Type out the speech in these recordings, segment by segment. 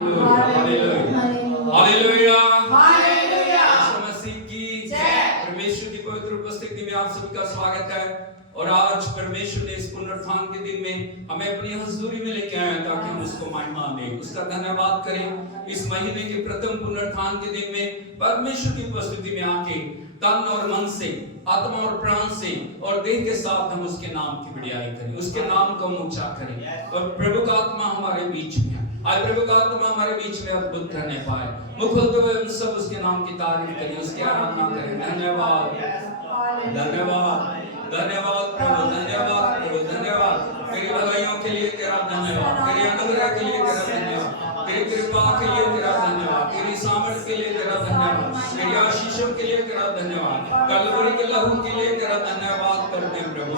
Hallelujah, hallelujah. Yeshu Masih की जय। परमेश्वर की पवित्र उपस्थिति में आप सभी का स्वागत है। और आज परमेश्वर ने इस पुनरुत्थान के दिन में हमें अपनी हजूरी में लेके आया ताकि हम उसको महिमा दें, उसका धन्यवाद करें। इस महीने के प्रथम पुनरुत्थान के दिन में परमेश्वर की उपस्थिति में आके तन और मन से, आत्मा और प्राण से और देह के साथ हम उसके नाम की बढ़ाई करें, उसके नाम को ऊंचा करें। और प्रभु का आत्मा हमारे बीच में है, आज प्रभु का आत्मा हमारे बीच में अद्भुत करने पाए। मुख खोलते हुए हम सब उसके नाम की तारीफ करें, उसकी आराधना करें। धन्यवाद, धन्यवाद, धन्यवाद प्रभु, धन्यवाद प्रभु, धन्यवाद। तेरी भलाइयों के लिए तेरा धन्यवाद, तेरी अनुग्रह के लिए तेरा धन्यवाद, तेरी कृपा के लिए तेरा धन्यवाद, तेरी सामर्थ के लिए तेरा धन्यवाद, तेरी आशीषों के लिए तेरा धन्यवाद, कलवरी के लहू के लिए तेरा धन्यवाद करते हैं प्रभु।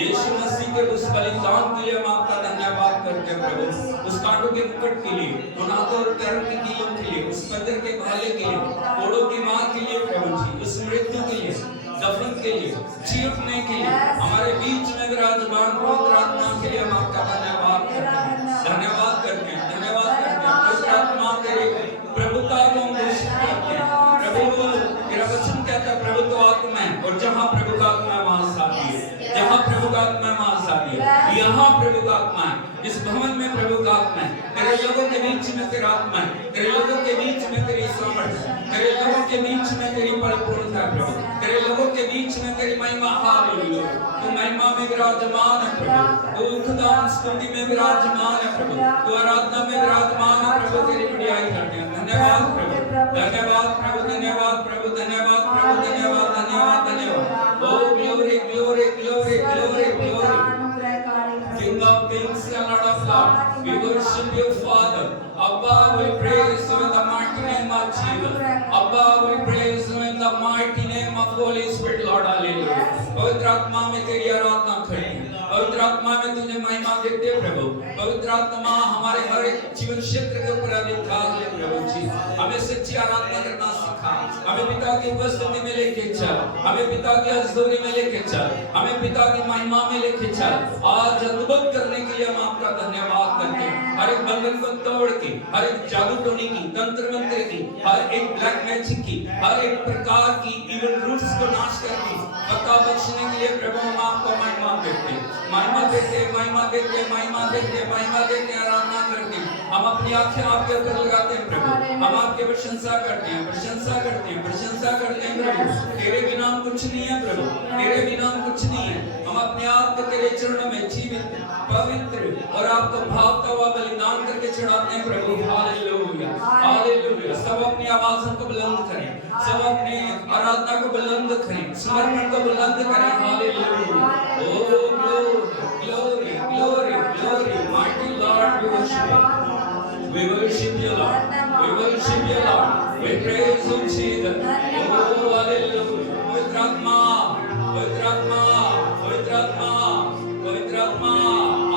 यीशु मसीह के उस बलिदान के लिए हम आपका धन्यवाद करते हैं प्रभु। उस कांटों के मुकुट के लिए, उन हाथों और पैरों की कीलों के लिए, उस मंदिर के भाले के लिए, कोड़ों की मां के लिए प्रभु जी, उस मृत्यु के लिए, दफन के लिए, जी उठने के लिए, हमारे बीच में विराजमान पवित्र आत्मा के लिए हम आपका धन्यवाद करते हैं, धन्यवाद करते हैं, धन्यवाद करते हैं। पवित्र आत्मा तेरी प्रभुता को हम घोषित करते हैं। प्रभु तेरा वचन कहता है प्रभु तो आत्मा है, और जहाँ प्रभु का आत्मा है वहाँ शांति है, जहाँ प्रभु का आत्मा है वहाँ शांति है। यहाँ प्रभु का आत्मा है, इस भवन में प्रभु का आत्मा है, तेरे लोगों के बीच में तेरा आत्मा है, तेरे लोगों के बीच में तेरी सामर्थ है, तेरे लोगों के बीच में तेरी परिपूर्णता है प्रभु, तेरे लोगों के बीच में तेरी महिमा। हालेलुया, तू महिमा में विराजमान है प्रभु, तू खुदावंद स्तुति में विराजमान है प्रभु, तू आराधना में विराजमान है प्रभु। तेरी बढ़ाई करते हैं। धन्यवाद प्रभु, धन्यवाद प्रभु, धन्यवाद प्रभु, धन्यवाद प्रभु, धन्यवाद, धन्यवाद, धन्यवाद। Oh glory, glory, glory, glory, glory. King of kings and Lord of lords, we worship you, Father. Abba, we praise you in the mighty name of Jesus. Abba, we praise you in the mighty name of Holy Spirit, Lord. Hallelujah. पवित्र आत्मा में तेरी आराधना करें, पवित्र आत्मा में तुझे महिमा देते प्रभु। पवित्र आत्मा हमारे हर एक जीवन क्षेत्र के ऊपर अधिकार ले प्रभु जी। हमें सच्ची आराधना करना सिखा, हमें पिता की उपस्थिति में लेके चल, हमें पिता की हजूरी में लेके चल, हमें पिता की महिमा में लेके चल। आज अद्भुत करने के लिए हम आपका धन्यवाद करते हैं। हर एक बंधन को तोड़ के, हर एक जादू टोनी की, तंत्र मंत्र की, हर एक ब्लैक मैजिक की, हर एक प्रकार की इविल रूट्स को नाश करके पता बचने के लिए प्रभु हम आपको महिमा देते हैं, महिमा देते, महिमा देते, महिमा देते, महिमा देते, आराधना करते हैं। हम अपनी आंखें आपके ऊपर लगाते हैं प्रभु, हम आपके प्रशंसा करते हैं, प्रशंसा करते हैं, प्रशंसा करते हैं प्रभु। तेरे बिना कुछ नहीं है प्रभु, तेरे बिना कुछ नहीं है। हम अपने आप को तेरे चरणों में जीवित, पवित्र और आपको भावता हुआ बलिदान करके चढ़ाते हैं प्रभु। Hallelujah, hallelujah. सब अपनी आवाज़ों को बुलंद करें, सब अपने आराधना को बुलंद करें, समर्पण को बुलंद करें। Hallelujah, oh glory, glory, glory, mighty Lord, we worship you, we worship you Lord, we worship you Lord, we praise you Jesus। Oh hallelujah. पवित्र आत्मा, पवित्र आत्मा, पवित्र आत्मा, पवित्र आत्मा,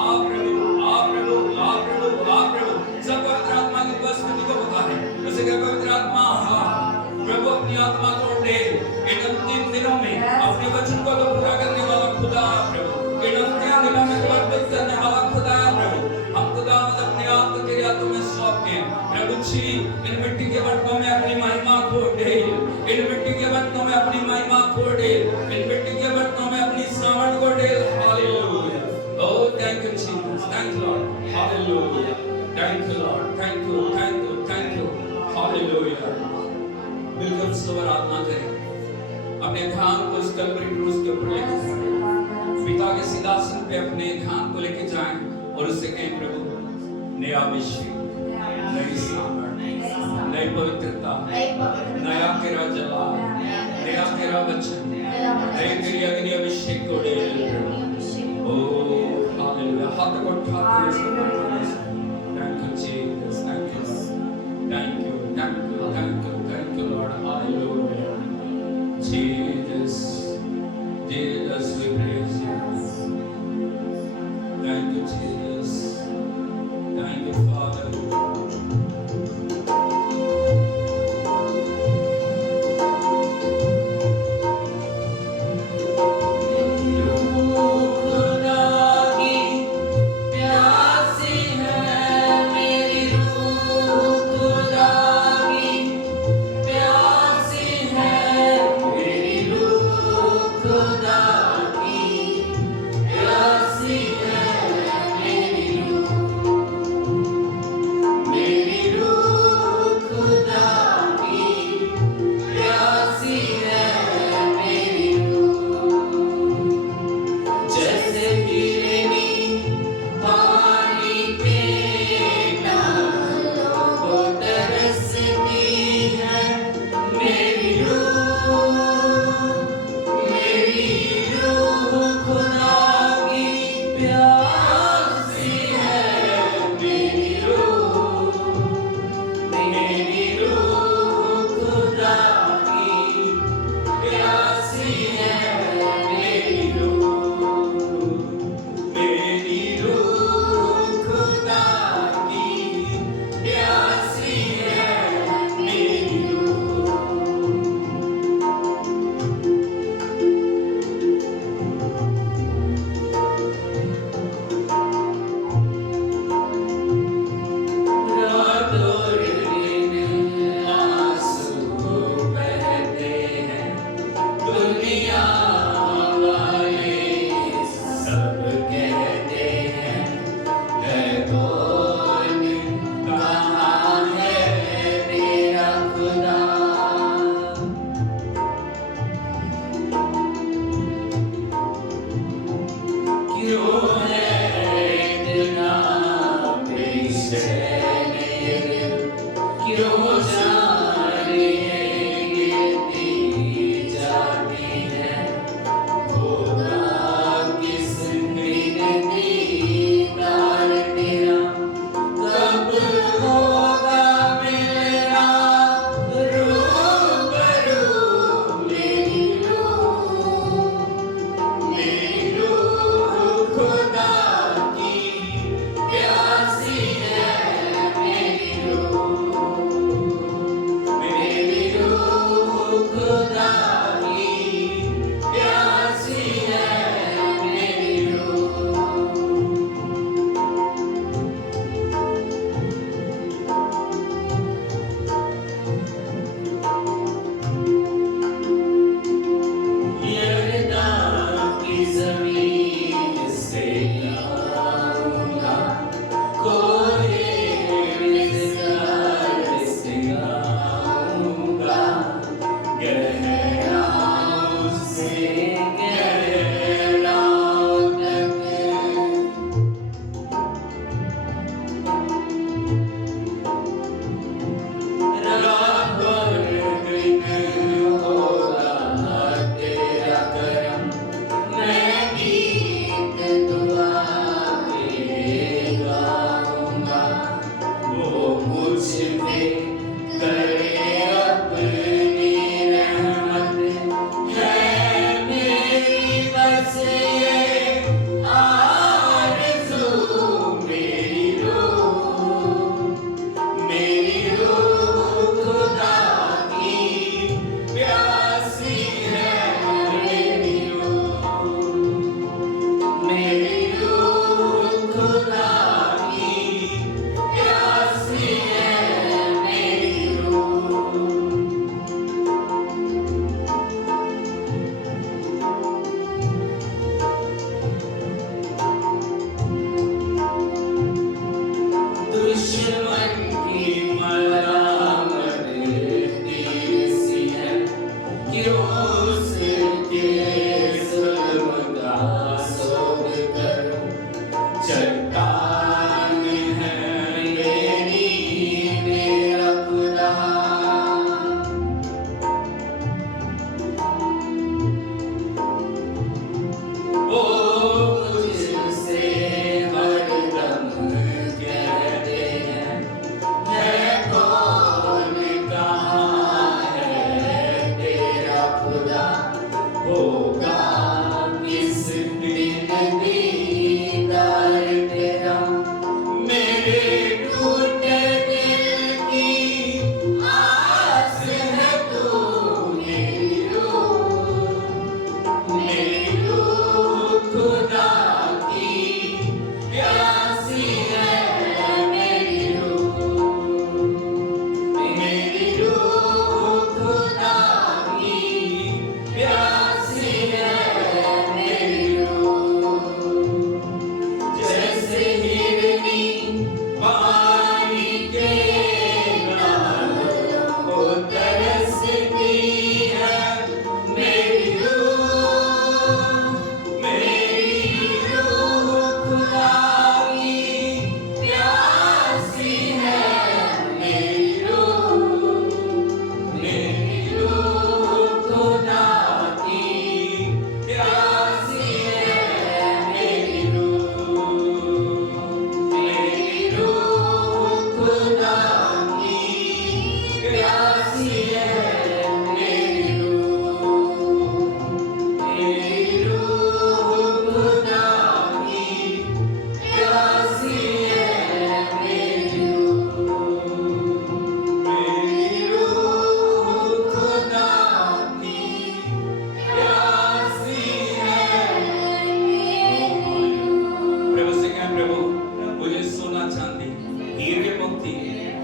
आप प्रभु, आप प्रभु, आप प्रभु, आप प्रभु। सब पवित्र आत्मा की उपस्थिति को पुकारें, उसे कहे पवित्र आत्मा प्रभु अपनी आत्मा को दे। इन अंतिम दिनों में अपने वचन को पूरा करने वाला खुदा प्रभु, इन अंतिम दिनों में अर्पित करने वाला खुदा प्रभु। हम खुदा अपने आप को तेरे हाथों में सौंपते हैं प्रभु जी। इन मिट्टी के बर्तनों में अपनी महिमा खो दे, इन मिट्टी के बर्तनों में अपनी महिमा खो दे, इन मिट्टी के बर्तनों में अपनी सामर्थ को दे। Hallelujah, oh thank you Jesus, thank you Lord, hallelujah, thank you Lord, thank you, thank you, thank you, hallelujah. बिल्कुल सो आराधना करें, अपने ध्यान को उस कलवरी क्रूस के ऊपर लेके जाएं, पिता के सिंहासन पे अपने ध्यान को लेके जाएं और उससे कहें प्रभु नया अभिषेक, नई सामर्थ, नई पवित्रता, नया तेरा जलाल, नया तेरा वचन, नई तेरी अग्नि अभिषेक को दे प्रभु। Oh hallelujah. हाथ को उठा के thank you Jesus, thank you, thank you, thank you, thank you, thank you Lord. Hallelujah Jesus, Jesus, we praise you. Thank you, Jesus. Thank you, Father. खुदा की प्यासी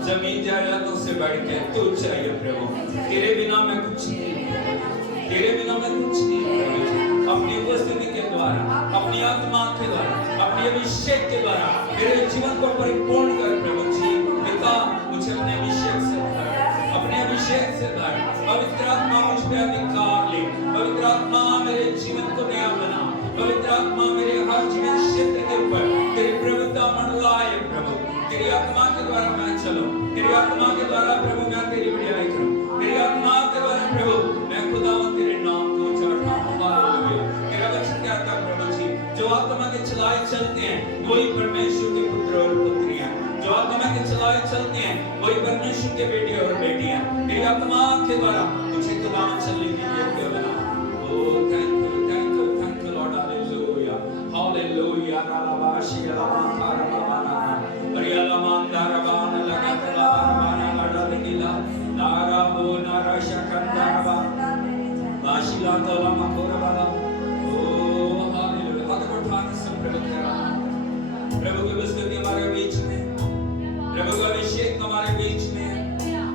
जमीन जायदादों से बढ़ के तुझ चाहिए प्रभु। तेरे बिना मैं कुछ नहीं, तेरे बिना मैं कुछ नहीं प्रभु जी। अपनी उपस्थिति के द्वारा, अपनी आत्मा के द्वारा, अपने अभिषेक के द्वारा मेरे जीवन को परिपूर्ण कर प्रभु जी। पिता मुझे अपने अभिषेक से भर, अपने अभिषेक से भर। पवित्र आत्मा मुझ पे अधिकार ले, पवित्र आत्मा मेरे जीवन को नया बना, पवित्र आत्मा मेरे हर जीवन क्षेत्र के ऊपर तेरी प्रभुता मंडलाए प्रभु। तेरी आत्मा के द्वारा मैं चलूं, तेरी आत्मा के द्वारा प्रभु मैं तेरी बड़ाई करूं, तेरी आत्मा के द्वारा प्रभु मैं खुदावंद तेरे नाम को चढ़ाऊं। हालेलुया। तेरा वचन कहता है प्रभु जी, जो आत्मा के चलाए चलते हैं वही परमेश्वर के पुत्र और पुत्रियां, जो आत्मा के चलाए चलते हैं वही परमेश्वर के बेटे और बेटियां। तेरी आत्मा के द्वारा मुझे खुदावंद चलने के योग्य बना। Oh thank you Lord. Hallelujah hallelujah. रालाबाशी रालामांतारा बाबाना परियाला मांतारा बाना लगातला बाना लड़ादिला नारा बो नारा शकंदारा बा बाशिला तोला मकोरा बाला। ओ हालेलुया। हाथ को उठा के सब प्रभु तेरा, प्रभु की उपस्थिति हमारे बीच में, प्रभु का अभिषेक हमारे बीच में है।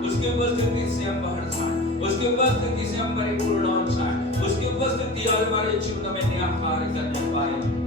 उसकी उपस्थिति से हम बाहर जाएं, उसकी उपस्थिति से हम परिपूर्ण हो जाएं, उसकी उपस्थिति और हमारे जीवन में नया कार्य करने पाए।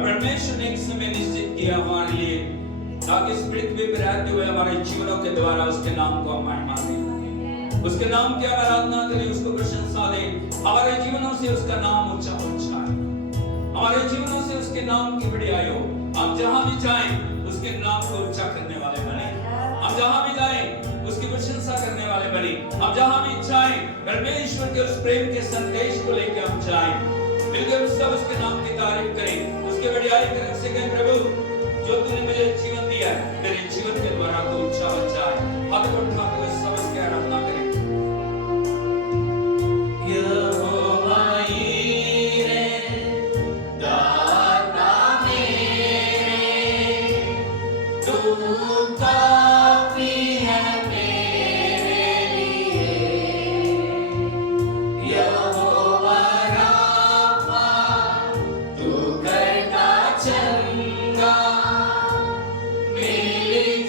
और परमेश्वर ने एक समय निश्चित किया हमारे लिए, ताकि इस पृथ्वी पर रहते हुए हमारे जीवनों के द्वारा उसके नाम को हम महिमा दें, उसके नाम की आराधना करें, उसको प्रशंसा दें, हमारे जीवनों से उसका नाम ऊंचा है, हमारे जीवनों से उसके नाम की बढ़ाई हो। हम जहां भी जाएं उसके नाम को ऊंचा करने वाले बने, हम जहां भी जाएं उसकी प्रशंसा करने वाले बने, हम जहां भी जाएं परमेश्वर के उस प्रेम के संदेश को लेकर हम जाएं, मिलकर सब उसके नाम की तारीफ करें, उसके बढ़ाई करें, से कहें प्रभु जो तूने मुझे जीवन दिया है, मेरे जीवन के द्वारा तू ऊंचा हो जाए। हाथ उठा के सब उसकी आराधना करें।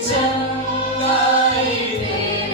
चंगाई दे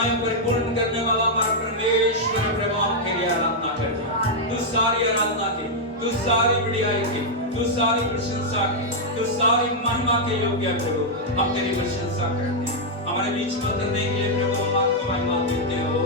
समय परिपूर्ण करने वाला हमारा परमेश्वर प्रभु हम तेरी आराधना करते हैं। तू सारी आराधना की, तू सारी बढ़ाई की, तू सारी प्रशंसा की, तू सारी महिमा के योग्य है प्रभु। हम तेरी प्रशंसा करते हैं। हमारे बीच में उतरने के लिए प्रभु हम आपको महिमा देते हो।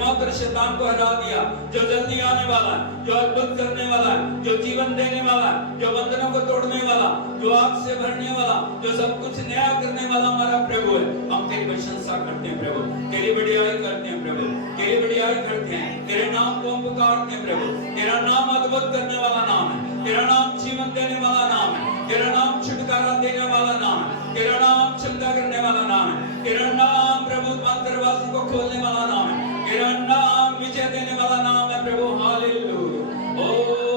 मौत और शैतान को हरा दिया, जो जल्दी आने वाला है, जो अद्भुत करने वाला है, जो जीवन देने वाला है, जो बंधनों को तोड़ने वाला, जो आग से भरने वाला, जो सब कुछ नया करने वाला हमारा प्रभु है। हम तेरी प्रशंसा करते हैं प्रभु, तेरी बड़ाई करते हैं प्रभु, तेरी बड़ाई करते हैं, तेरे नाम को हम पुकारते हैं प्रभु। तेरा नाम अद्भुत करने वाला नाम है, तेरा नाम जीवन देने वाला नाम है, तेरा नाम छुटकारा देने वाला नाम है, तेरा नाम चंगा करने वाला नाम है, तेरा नाम प्रभु दरवाजे को खोलने वाला नाम है, तेरा नाम विजय देने वाला नाम है प्रभु। Hallelujah, oh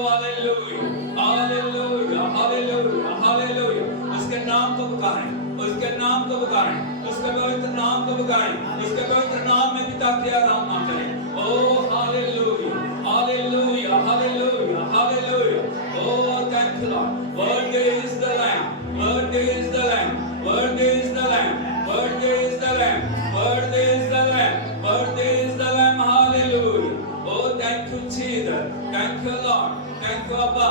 hallelujah, hallelujah, hallelujah, hallelujah. उसके नाम को पुकारें, उसके नाम को पुकारें, उसके पवित्र नाम को पुकारें, उसके पवित्र नाम में पिता की आराधना करें। Oh hallelujah, hallelujah, hallelujah, hallelujah. Oh, thank you, Lord. Worthy is the Lamb, worthy is the Lamb, worthy is the Lamb, worthy is the Lamb, worthy is the Lamb, worthy is the Lamb. Hallelujah. Oh, thank you, Jesus. Thank you, Lord. Thank you, Abba.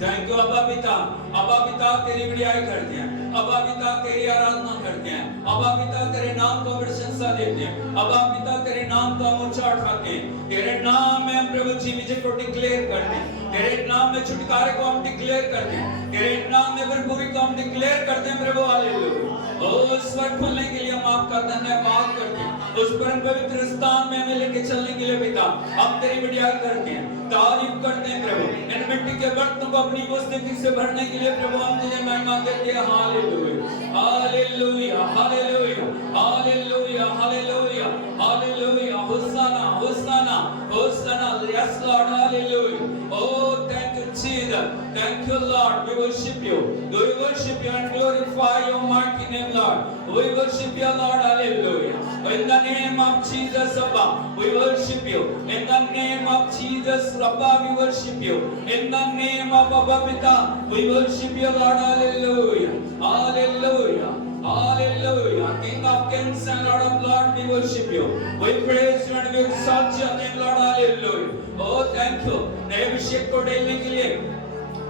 Thank you अब्बा पिता। अब्बा पिता तेरी बड़ाई करते हैं, अब्बा पिता तेरी आराधना करते हैं, अब्बा पिता तेरे नाम को प्रशंसा देते हैं, अब्बा पिता तेरे नाम का ऊंचा उठाते हैं। तेरे नाम में हम प्रभु जी विजय को डिक्लेयर करते हैं, तेरे नाम में छुटकारे को हम डिक्लेयर करते हैं, तेरे नाम में भरपूरी को हम डिक्लेयर करते हैं प्रभु। हालेलुया। ओ स्वर्ग खुलने के लिए हम आपका धन्यवाद करते हैं, उस परम पवित्र स्थान में हमें लेके चलने के लिए पिता हम तेरी बड़ाई करते हैं, तारीफ करते हैं प्रभु। इन मिट्टी के बर्तनों को अपनी उपस्थिति से भरने के लिए प्रभु हम तुझे महिमा देते हैं। Hallelujah, hallelujah, hallelujah, hallelujah, hallelujah, hallelujah. Hosanna, hosanna, hosanna. Yes Lord, hallelujah. Oh, thank you Jesus, thank you Lord. We worship you, we worship you and glorify your mighty name Lord. We worship you Lord, hallelujah. In the name of Jesus Abba, we worship you. In the name of Jesus Abba, we worship you. In the name of Abba Pita, we worship you Lord, hallelujah, hallelujah, hallelujah. King of kings and Lord of lords, we worship you. We praise you and we exalt your name Lord, hallelujah. Oh, thank you. नए अभिषेक को ढेलने के लिए,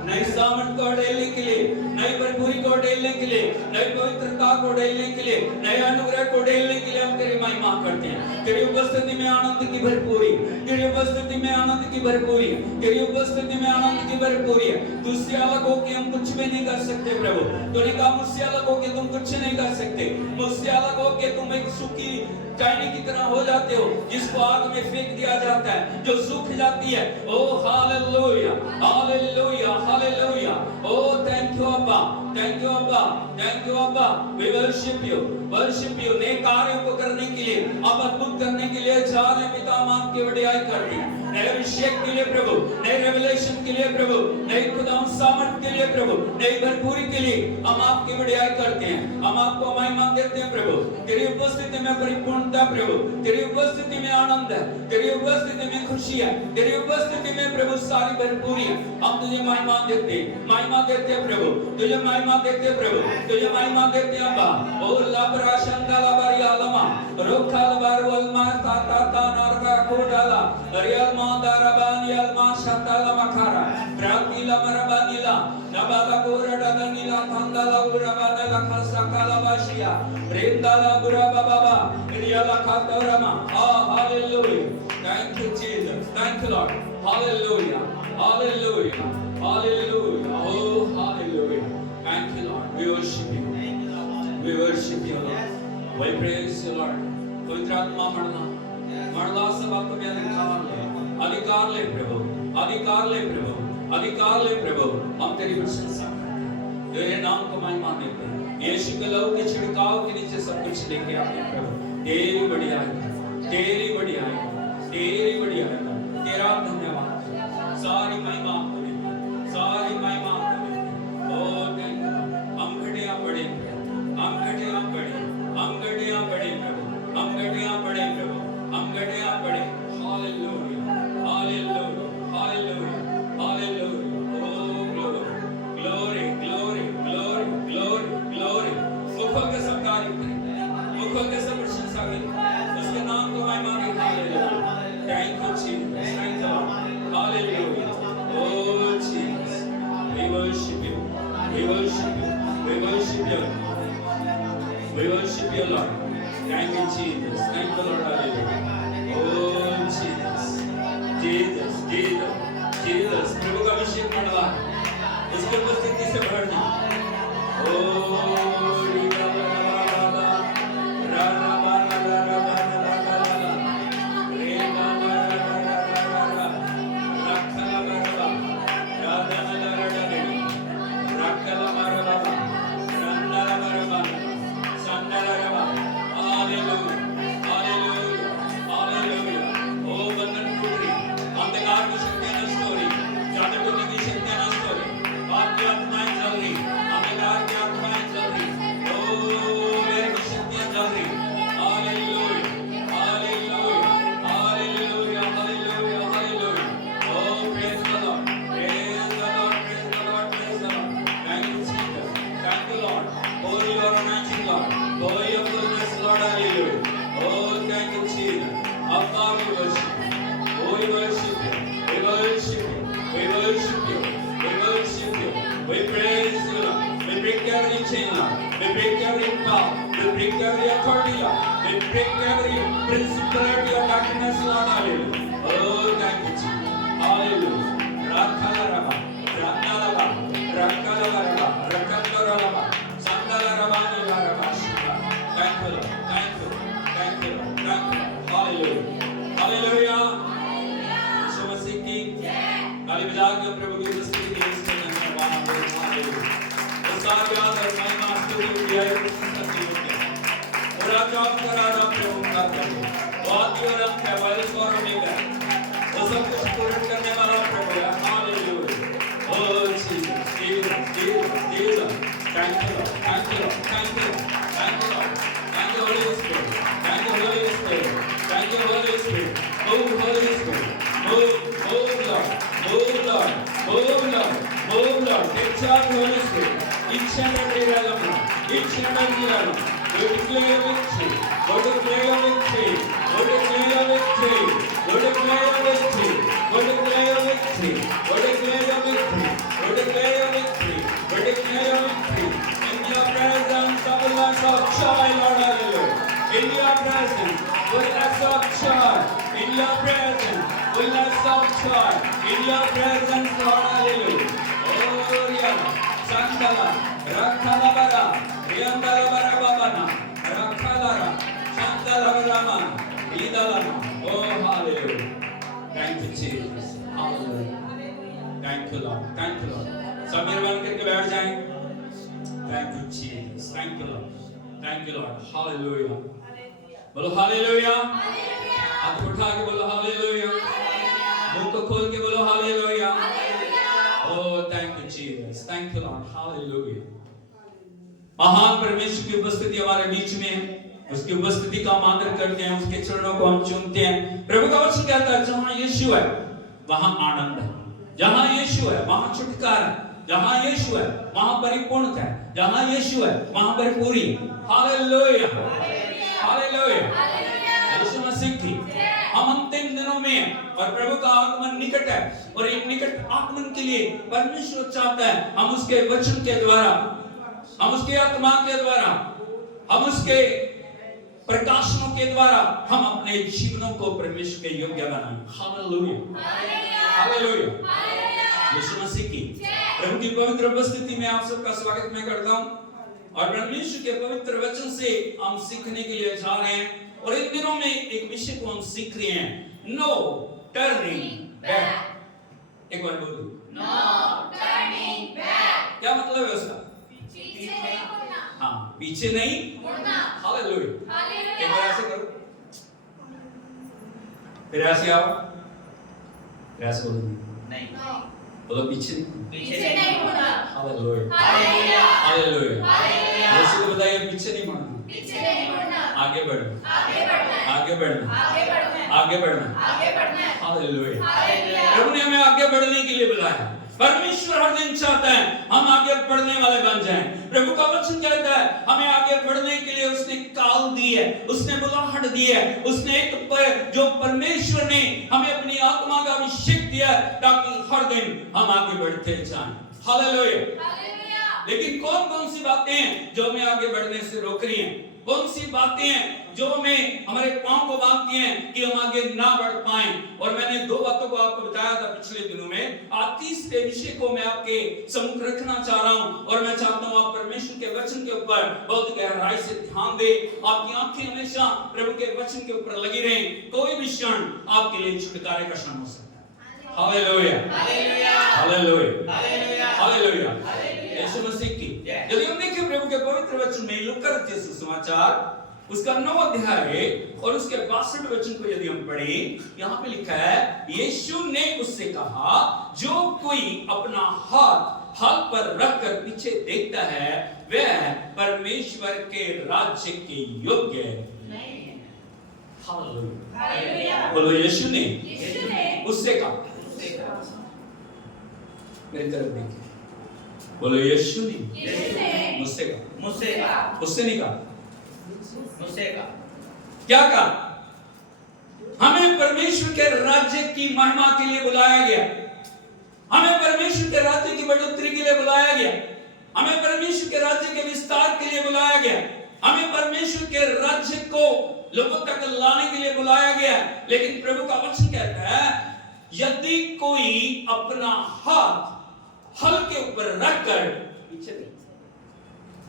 नई सामर्थ को ढेलने के लिए, नई भरपूरी को ढेलने के लिए, नई पवित्रता को ढेलने के लिए, नए अनुग्रह को ढेलने के लिए हम तेरी महिमा करते हैं। तेरी उपस्थिति में आनंद की भरपूरी, तेरी उपस्थिति में आनंद की भरपूरी, तेरी उपस्थिति में आनंद की भरपूरी है। तुझसे अलग होके हम कुछ भी नहीं कर सकते प्रभु। तूने कहा मुझसे अलग होके तुम कुछ नहीं कर सकते, मुझसे अलग होके तुम एक सूखी टहनी की तरह हो जाते हो जिसको आग में फेंक दिया जाता है, जो सूख जाती है। Oh hallelujah, hallelujah, hallelujah. Oh thank you अब्बा, थैंक यू अब्बा, थैंक यू अब्बा। We worship you, worship you. नए कार्यों को करने के लिए, अब अद्भुत करने के लिए जा रहे पिता, हम आपकी बड़ाई करते हैं। नए अभिषेक के लिए प्रभु, नए रेवलेशन के लिए प्रभु, नई खुदाम सामर्थ के लिए प्रभु, नई भरपूरी के लिए हम आपकी बड़ाई करते हैं, हम आपको महिमा देते हैं प्रभु। तेरी उपस्थिति में परिपूर्णता प्रभु, तेरी उपस्थिति में आनंद है, तेरी उपस्थिति में खुशी है, तेरी उपस्थिति में प्रभु सारी भरपूरी है। हम तुझे महिमा देते हैं, महिमा देते हैं प्रभु, तुझे महिमा देते हैं प्रभु, तुझे महिमा देते हैं अब्बा। ओ लाबरा शंदाला बरिया लमा रोखाल बारवलमा ताता तानारका कोडाला रियल मादारबानी अलमा शताला मखारा प्रातिला मरबानीला नबाला कोरडा दंगिला थंदाला उरबाला खसकाला बाशिया रेंदाला बुराबा बाबा रियल खातोरमा। Hallelujah, thank you Jesus, thank you Lord, hallelujah, hallelujah, hallelujah. Oh hallelujah, thank you Lord. We worship you, we worship you Lord, we praise you Lord. पवित्र आत्मा मरना सब आपको भी अधिकार ले प्रभु, अधिकार ले प्रभु, अधिकार ले प्रभु। हम तेरी प्रशंसा तेरे नाम को महिमा देते हैं। यीशु के लहू के छिड़काव के नीचे सब कुछ लेके आते हैं प्रभु। तेरी बड़ाई, तेरी बड़ाई, तेरी बड़ाई, तेरा धन्यवाद, सारी महिमा आपको देते हैं, सारी महिमा आपको देते हैं। ओ थैंक यू। हम घटिया पड़े, हम घटिया पड़े, हम घटिया पड़े प्रभु, हम घटिया पड़े प्रभु, हम घटिया पड़े। Hallelujah, hallelujah, hallelujah, hallelujah. Oh glory, glory, glory, glory, glory, glory. मुखों के सब तारीफ करें, मुखों के सब प्रशंसा करें, उसके नाम को महिमा जीसस जीसस जीसस प्रभु का अभिषेक मंडला उसकी उपस्थिति से भर जाओ। बोलो हालेलुया। हाथ उठा के बोलो हालेलुया। मुंह को खोल के बोलो hallelujah. Oh thank you Jesus, thank you Lord, hallelujah. महान परमेश्वर की उपस्थिति हमारे बीच में है, उसकी उपस्थिति का हम आदर करते हैं, उसके चरणों को हम चूमते हैं। प्रभु का वचन कहता है जहां यीशु है वहां आनंद है, जहां यीशु है वहां छुटकारा है, जहां यीशु है वहां परिपूर्णता है, जहां यीशु है वहां परिपूरी है। Hallelujah hallelujah. यीशु मसीह की हम अंतिम दिनों में और प्रभु का आगमन निकट है और एक निकट आगमन के लिए परमेश्वर चाहता है हम उसके वचन के द्वारा, हम उसके आत्मा के द्वारा, हम उसके प्रकाशनों के द्वारा हम अपने जीवनों को परमेश्वर के योग्य बनाएं। Hallelujah hallelujah. यीशु मसीह की प्रभु की पवित्र उपस्थिति में आप सबका स्वागत मैं करता हूं और परमेश्वर के पवित्र वचन से हम सीखने के लिए जा रहे हैं और इन दिनों में एक विषय को हम सीख रहे हैं, नो टर्निंग बैक। एक बार बोलो, नो टर्निंग बैक। क्या मतलब है उसका? पीछे नहीं मुड़ना। हाँ, पीछे नहीं मुड़ना। हालेलुया। हालेलुया। एक बार ऐसे करो, फिर ऐसे आओ, फिर ऐसे बोलो नहीं, बोलो पीछे नहीं मुड़ना। Hallelujah hallelujah. हालेलुया। हालेलुया। यीशु को बताइए पीछे नहीं मुड़ना, पीछे नहीं मुड़ना। आगे बढ़ना, आगे बढ़ना है। आगे बढ़ना, आगे बढ़ना है। आगे बढ़ना। आगे बढ़ना है। हालेलुया। हालेलुया। प्रभु ने हमें आगे बढ़ने के लिए बुलाया। परमेश्वर हर दिन चाहता है हम आगे बढ़ने वाले बन जाएं। प्रभु का वचन कहता है हमें आगे बढ़ने के लिए उसने काल दी है, उसने बुलाहट दी है, उसने एक जो परमेश्वर ने हमें अपनी आत्मा का अभिषेक दिया ताकि हर दिन हम आगे बढ़ते जाएं। हालेलुया। लेकिन कौन कौन सी बातें हैं जो हमें आगे बढ़ने से रोक रही हैं? कौन सी बातें हैं जो हमें हमारे पांव को बांधती हैं कि हम आगे ना बढ़ पाएं। और मैंने दो बातों को आपको बताया था पिछले दिनों में। आज तीसरे विषय को मैं आपके सम्मुख रखना चाह रहा हूं और मैं चाहता हूं आप परमेश्वर के वचन के ऊपर बहुत गहराई से ध्यान दें। आपकी आंखें हमेशा प्रभु के वचन के ऊपर लगी रहें। कोई भी क्षण आपके लिए छुटकारे का क्षण हो सकता है। Hallelujah, hallelujah, hallelujah, Yeshu Masih की। यदि हम देखें प्रभु के पवित्र वचन में लूका रचित सुसमाचार उसका 9 अध्याय और उसके 62 वचन को यदि हम पढ़ें, यहाँ पे लिखा है, यीशु ने उससे कहा, जो कोई अपना हाथ हल पर रखकर पीछे देखता है वह परमेश्वर के राज्य के योग्य नहीं है। हालेलुया, बोलो यीशु ने उससे कहा। मेरी तरफ देखिए, बोलो यीशु ने मुझसे कहा। उससे नहीं कहा, मुझसे कहा। क्या कहा? हमें परमेश्वर के राज्य की महिमा के लिए बुलाया गया, हमें परमेश्वर के राज्य की बढ़ोतरी के लिए बुलाया गया, हमें परमेश्वर के राज्य के विस्तार के लिए बुलाया गया, हमें परमेश्वर के राज्य को लोगों तक लाने के लिए बुलाया गया। लेकिन प्रभु का वचन कहता है, यदि कोई अपना हाथ हल के ऊपर रखकर पीछे देखता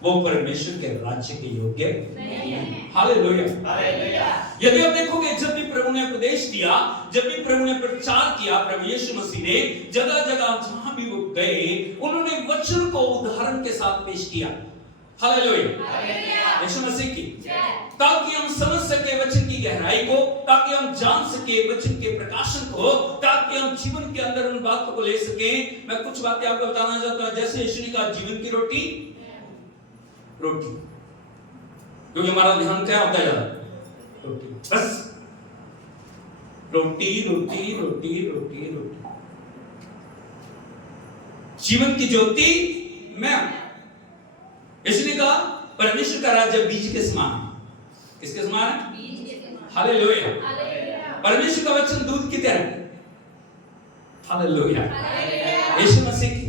वो परमेश्वर के राज्य के योग्य नहीं है। Hallelujah, hallelujah. यदि आप देखोगे, जब भी प्रभु ने उपदेश दिया, जब भी प्रभु ने प्रचार किया, प्रभु यीशु मसीह ने जगह जगह जहां भी वो गए, उन्होंने वचन को उदाहरण के साथ पेश किया। हालेलुया, यीशु मसीह की, ताकि हम समझ सके वचन की गहराई को, ताकि हम जान सके वचन के प्रकाशन को, ताकि हम जीवन के अंदर उन बातों को ले सके। मैं कुछ बातें आपको बताना चाहता हूं। जैसे यीशु ने कहा, जीवन की रोटी, क्योंकि हमारा ध्यान क्या होता है? रोटी, बस रोटी रोटी रोटी रोटी रोटी। जीवन की ज्योति मैं। इसलिए कहा परमेश्वर का राज्य बीज के समान है। किसके समान है? हालेलुया। परमेश्वर का वचन दूध की तरह। हालेलुया, यीशु मसीह की।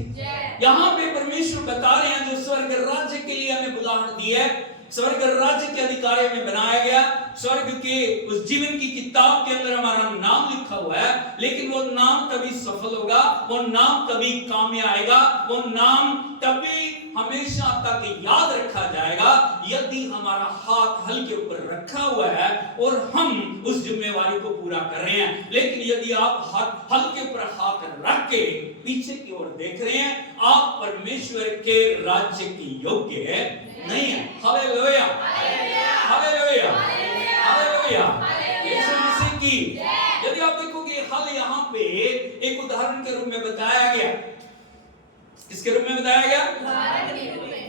यहाँ पे परमेश्वर बता रहे हैं, जो स्वर्ग राज्य के लिए हमें उदाहरण दिया है, स्वर्ग राज्य के अधिकारी में बनाया गया, स्वर्ग के उस जीवन की किताब के अंदर हमारा नाम लिखा हुआ है। लेकिन वो नाम तभी सफल होगा, वो नाम तभी काम में आएगा, वो नाम तभी हमेशा तक याद रखा जाएगा यदि हमारा हाथ हल के ऊपर रखा हुआ है और हम उस जिम्मेवारी को पूरा कर रहे हैं। लेकिन यदि आप हाथ हल के ऊपर हाथ रख के पीछे की ओर देख रहे हैं, आप परमेश्वर के राज्य के योग्य नहीं है। Hallelujah, hallelujah, hallelujah, Yeshu Masih की। यदि आप देखोगे, हल यहाँ पे एक उदाहरण के रूप में बताया गया। किसके रूप में बताया गया?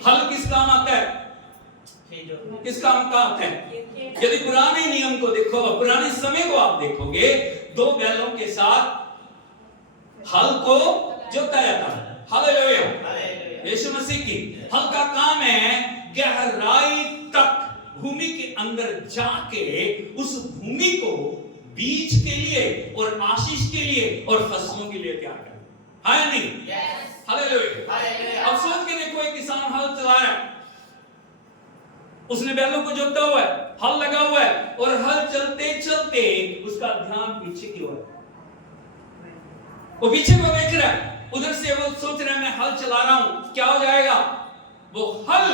हल किस काम आता है? किस काम का आता है? यदि पुराने नियम को देखो, पुराने समय को आप देखोगे, 2 बैलों के साथ हल को जोता जाता है। हालेलुया, यीशु मसीह की। हल का काम है गहराई तक भूमि के अंदर जाके उस भूमि को बीज के लिए और आशीष के लिए और फसलों के लिए तैयार करना है, नहीं? हालेलुया। अब सोच के देखो, एक किसान हल चला रहा है, उसने बैलों को जोता हुआ है, हल लगा हुआ है, और हल चलते चलते उसका ध्यान पीछे की ओर, वो पीछे को देख रहा है। उधर से वो सोच रहा है, मैं हल चला रहा हूं, क्या हो जाएगा? वो हल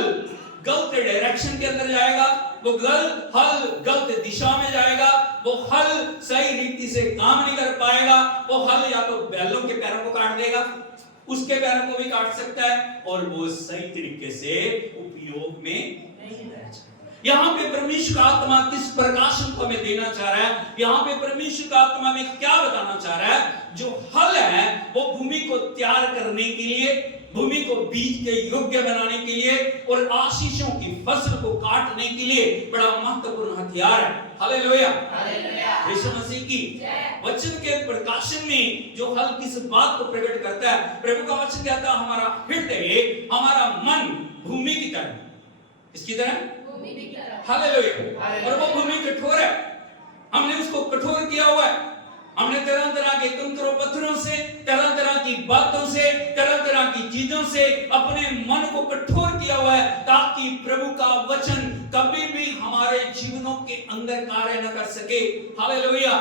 गलत डायरेक्शन के अंदर जाएगा, वो हल गलत दिशा में जाएगा, वो हल सही रीति से काम नहीं कर पाएगा। वो हल या तो बैलों के पैरों को काट देगा, उसके पैरों को भी काट सकता है, और वो सही तरीके से उपयोग में नहीं रह जाएगा। यहाँ पे परमेश्वर का आत्मा किस प्रकाशन को हमें देना चाह रहा है? यहाँ पे परमेश्वर का आत्मा में क्या बताना चाह रहा है? जो हल है वो भूमि को तैयार करने के लिए, भूमि को बीज के योग्य बनाने के लिए और आशीषों की फसल को काटने के लिए बड़ा महत्वपूर्ण हथियार है। हालेलुया, यीशु मसीह की। वचन के प्रकाशन में जो हल किस बात को प्रकट करता है? प्रभु का वचन कहता है, हमारा हृदय, हमारा मन भूमि की तरह। किसकी तरह? हालेलुया। और वो भूमि कठोर है, हमने उसको कठोर किया हुआ है, हमने तरह तरह के कंकरों पत्थरों से, तरह तरह की बातों से, तरह तरह की चीजों से अपने मन को कठोर किया हुआ है, ताकि प्रभु का वचन कभी भी हमारे जीवनों के अंदर कार्य न कर सके। हालेलुया।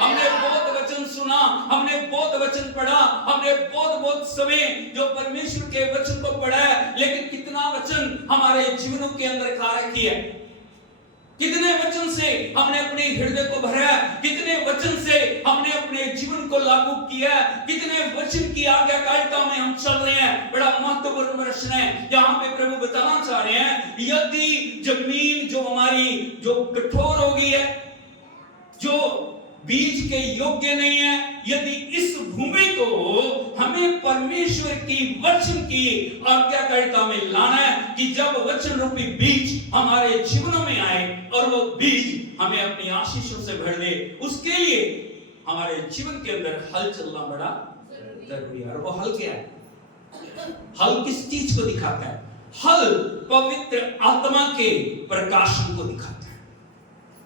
हमने बहुत वचन सुना, हमने बहुत वचन पढ़ा, हमने बहुत समय जो परमेश्वर के वचन को पढ़ा है, लेकिन कितना वचन हमारे जीवनों के अंदर कार्य किया? कितने वचन से हमने अपने हृदय को भरा, कितने वचन से हमने अपने जीवन को लागू किया, कितने वचन की आज्ञाकारिता में हम चल रहे हैं। बड़ा महत्वपूर्ण प्रश्न है यहाँ पे प्रभु बताना चाह रहे हैं, यदि जमीन जो हमारी जो कठोर हो गई है, जो बीज के योग्य नहीं है, यदि इस भूमि को हमें परमेश्वर की वचन की आज्ञाकारिता में लाना है कि जब वचन रूपी बीज हमारे जीवनों में आए और वो बीज हमें अपनी आशीषों से भर दे, उसके लिए हमारे जीवन के अंदर हल चलना बड़ा जरूरी है। और वो हल क्या है? हल किस चीज को दिखाता है? हल पवित्र आत्मा के प्रकाशन को दिखाता है,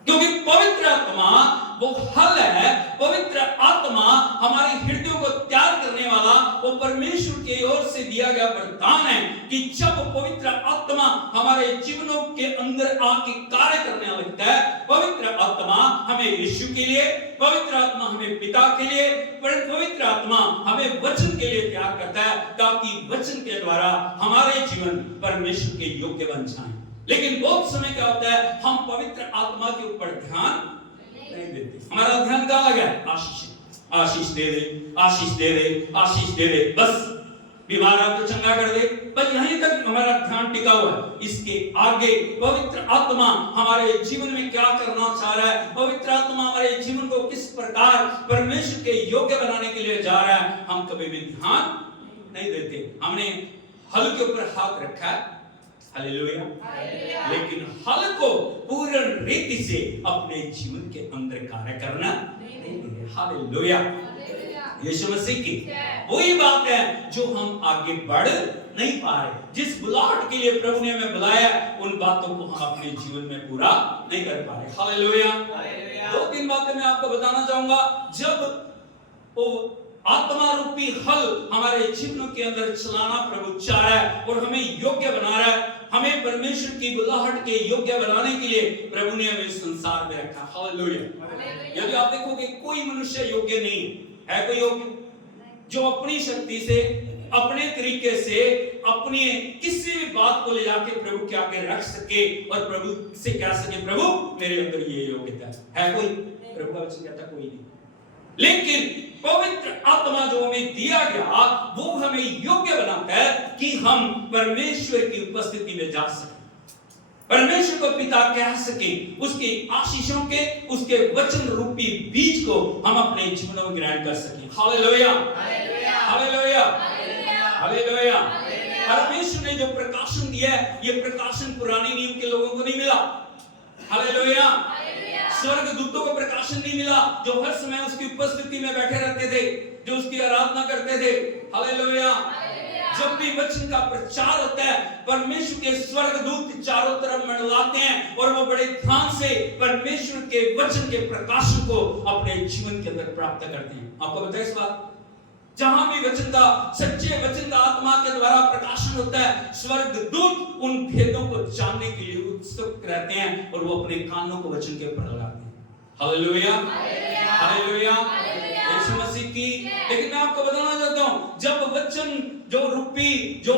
क्योंकि पवित्र आत्मा वो हल है। पवित्र आत्मा हमारे हृदयों को तैयार करने वाला वो परमेश्वर की ओर से दिया गया वरदान है कि जब पवित्र आत्मा हमारे जीवनों के अंदर आके कार्य करने लगता है, पवित्र आत्मा हमें यीशु के लिए, पवित्र आत्मा हमें पिता के लिए, पवित्र आत्मा हमें वचन के लिए तैयार करता है, ताकि वचन के द्वारा हमारे जीवन परमेश्वर के योग्य बन जाए। लेकिन बहुत समय क्या होता है, हम पवित्र आत्मा के ऊपर ध्यान नहीं देते। हमारा ध्यान कहाँ लगा है? आशीष दे दे, आशीष दे दे, आशीष दे दे, बस बीमार को चंगा कर दे, बस यहीं तक हमारा ध्यान टिका हुआ है। इसके आगे पवित्र आत्मा हमारे जीवन में क्या करना चाह रहा है, पवित्र आत्मा हमारे जीवन को किस प्रकार परमेश्वर के योग्य बनाने के लिए जा रहा है, हम कभी भी ध्यान नहीं देते। हमने हल के ऊपर हाथ रखा है, हालेलुया, लेकिन हल को पूर्ण रीति से अपने जीवन के अंदर कार्य करना नहीं है। हालेलुया, यीशु मसीह की वही बात है जो हम आगे बढ़ नहीं पा रहे। जिस बुलाहट के लिए प्रभु ने हमें बुलाया, उन बातों को हम अपने जीवन में पूरा नहीं कर पा रहे। हालेलुया। 2-3 बातें मैं आपको बताना चाहूंगा। जब वो आत्मा रूपी हल हमारे जीवनों के अंदर चलाना प्रभु चाह रहा है और हमें योग्य बना रहा है, हमें परमेश्वर की बुलाहट के योग्य बनाने के लिए प्रभु ने हमें संसार में रखा। हालेलुया। यदि आप देखोगे कोई मनुष्य योग्य नहीं है, कोई योग्य जो अपनी शक्ति से, अपने तरीके से, अपनी किसी भी बात को ले जाके प्रभु के आगे रख सके और प्रभु से कह सके प्रभु मेरे अंदर ये योग्यता है कोई? प्रभु का वचन कहता कोई नहीं। लेकिन पवित्र आत्मा जो हमें दिया गया वो हमें योग्य बनाता है कि हम परमेश्वर की उपस्थिति में जा सकें, परमेश्वर को पिता कह सकें, उसके आशीषों के, उसके वचन रूपी बीज को हम अपने जीवनों में ग्रहण कर सकें। Hallelujah, hallelujah, hallelujah. परमेश्वर ने जो प्रकाशन दिया है, ये प्रकाशन पुराने नियम के लोगों को नहीं मिला। हालेलुया। स्वर्ग दूतों को प्रकाशन नहीं मिला जो हर समय उसकी उपस्थिति में बैठे रहते थे, जो उसकी आराधना करते थे। हालेलुया। जब भी वचन का प्रचार होता है, परमेश्वर के स्वर्गदूत चारों तरफ मंडलाते हैं और वो बड़े ध्यान से परमेश्वर के वचन के प्रकाशन को अपने जीवन के अंदर प्राप्त करते हैं। आपको बताया इस बात, जहां भी वचन का, सच्चे वचन का आत्मा के द्वारा प्रकाशन होता है, स्वर्गदूत उन भेदों को जानने के लिए उत्सुक रहते हैं और वो अपने कानों को वचन के ऊपर लगाते हैं। हालेलुया, हालेलुया, यीशु मसीह की। लेकिन मैं आपको बताना चाहता हूं, जब वचन जो रूपी जो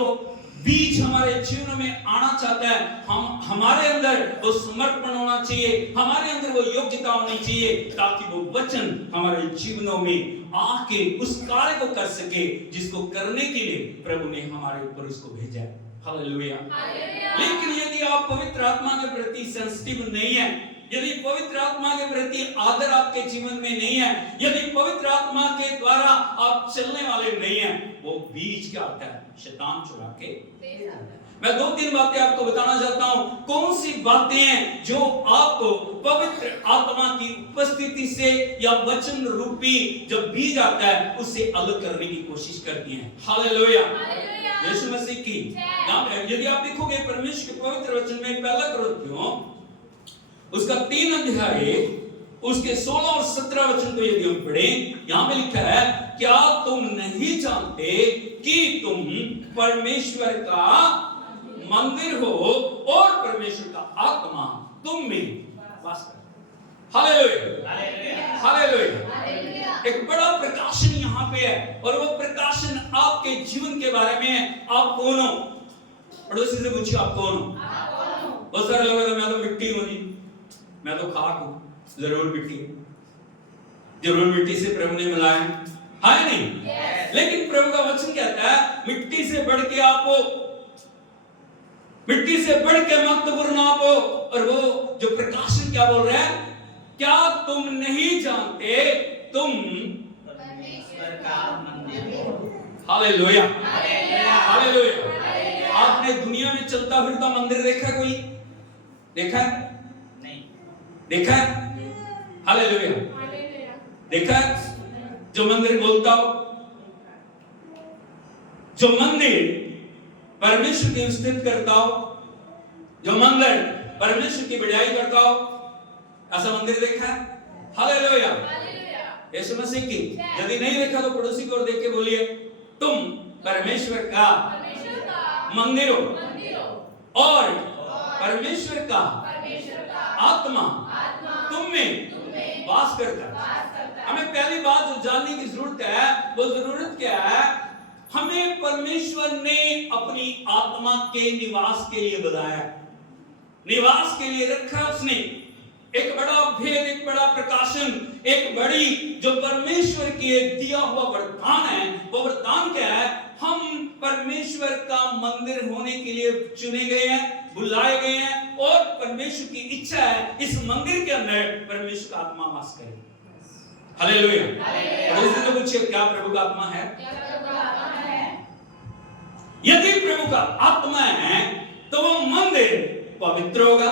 बीज हमारे जीवन में आना चाहता है, हम हमारे अंदर वो समर्पण होना चाहिए, हमारे अंदर वो योग्यता होनी चाहिए, ताकि वो वचन हमारे जीवनों में आके उस कार्य को कर सके जिसको करने के लिए प्रभु ने हमारे ऊपर उसको भेजा है। हालेलुया। लेकिन यदि आप पवित्र आत्मा के प्रति सेंसिटिव नहीं है, यदि पवित्र आत्मा के प्रति आदर आपके जीवन में नहीं है, यदि पवित्र आत्मा के द्वारा आप चलने वाले नहीं हैं, वो बीज क्या होता है? शैतान चुरा के। मैं 2-3 बातें आपको बताना चाहता हूं, कौन सी बातें हैं जो आपको पवित्र आत्मा की उपस्थिति से या वचन रूपी जब बीज आता है उससे अलग करने की कोशिश करती हैं। हालेलुया, यीशु मसीह की। यदि आप देखोगे परमेश्वर के पवित्र वचन में 1 कुरिन्थियों उसका 3 अध्याय उसके 16 और 17 वचन को यदि हम पढ़ें, यहां पे लिखा है, क्या तुम नहीं जानते कि तुम परमेश्वर का मंदिर हो और परमेश्वर का आत्मा तुम में वास करता है। Hallelujah, hallelujah. एक बड़ा प्रकाशन यहाँ पे है और वो प्रकाशन आपके जीवन के बारे में है। आप कौन हो? पड़ोसी से पूछिए, आप कौन हो? बहुत सारे लोग कहते हैं मैं तो मिट्टी हूं जी, मैं तो खाक हूं। जरूर मिट्टी, जरूर मिट्टी से प्रभु ने मिलाया है नहीं? लेकिन प्रभु का वचन कहता है मिट्टी से बढ़ के आप हो, मिट्टी से बढ़ के महत्वपूर्ण आप हो। और वो जो प्रकाशन क्या बोल रहा है, क्या तुम नहीं जानते तुम परमेश्वर का मंदिर हो। Hallelujah, hallelujah. आपने दुनिया में चलता फिरता मंदिर देखा? कोई देखा है? नहीं देखा है? हालेलुया, देखा है? जो मंदिर बोलता हो, जो मंदिर परमेश्वर की स्तुति करता हो, जो मंदिर परमेश्वर की बड़ाई करता हो, ऐसा मंदिर देखा है? हालेलुया, यीशु मसीह की। यदि नहीं देखा तो पड़ोसी को देख के बोलिए, तुम परमेश्वर का मंदिर हो और परमेश्वर का आत्मा तुम में वास करता है। हमें पहली बात जो जानने की जरूरत है, वो जरूरत क्या है? हमें परमेश्वर ने अपनी आत्मा के निवास के लिए बनाया, निवास के लिए रखा उसने। एक बड़ा भेद, एक बड़ा प्रकाशन, एक बड़ी जो परमेश्वर की दिया हुआ वरदान है, वो वरदान क्या है? हम परमेश्वर का मंदिर होने के लिए चुने गए हैं, बुलाए गए हैं और परमेश्वर की इच्छा है इस मंदिर के अंदर परमेश्वर का आत्मा वास करे। हालेलुया। पड़ोसी से पूछिए, क्या प्रभु का आत्मा है? यदि प्रभु का आत्मा है तो वो मंदिर पवित्र होगा,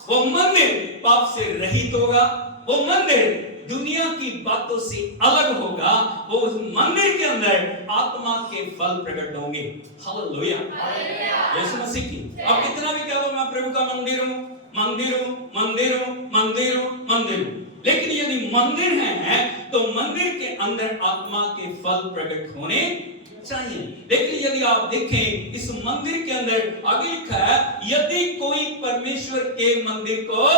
वो मंदिर पाप से रहित होगा, वो मंदिर दुनिया की बातों से अलग होगा, वो उस मंदिर के अंदर आत्मा के फल प्रकट होंगे। हालेलुया, यीशु मसीह की। अब कितना भी कहो मैं प्रभु का मंदिर हूं, मंदिर हूं, मंदिर हूं, मंदिर हूं, मंदिर हूं, लेकिन यदि मंदिर है तो मंदिर के अंदर आत्मा के फल प्रकट होने चाहिए। लेकिन यदि आप देखें इस मंदिर के अंदर आगे लिखा है, यदि कोई परमेश्वर के मंदिर को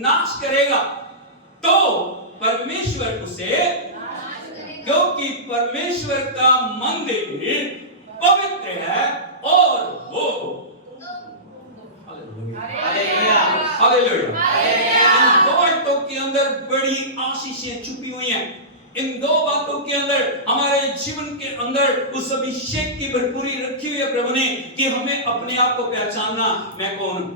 नाश करेगा तो परमेश्वर उसे, क्योंकि परमेश्वर का मंदिर पवित्र है और वो हालेलुया, इन दो बातों के अंदर बड़ी आशीषें छुपी हुई हैं। इन दो बातों के अंदर हमारे जीवन के अंदर उस अभिषेक की भरपूरी रखी हुई है प्रभु ने, कि हमें अपने आप को पहचानना, मैं कौन हूं,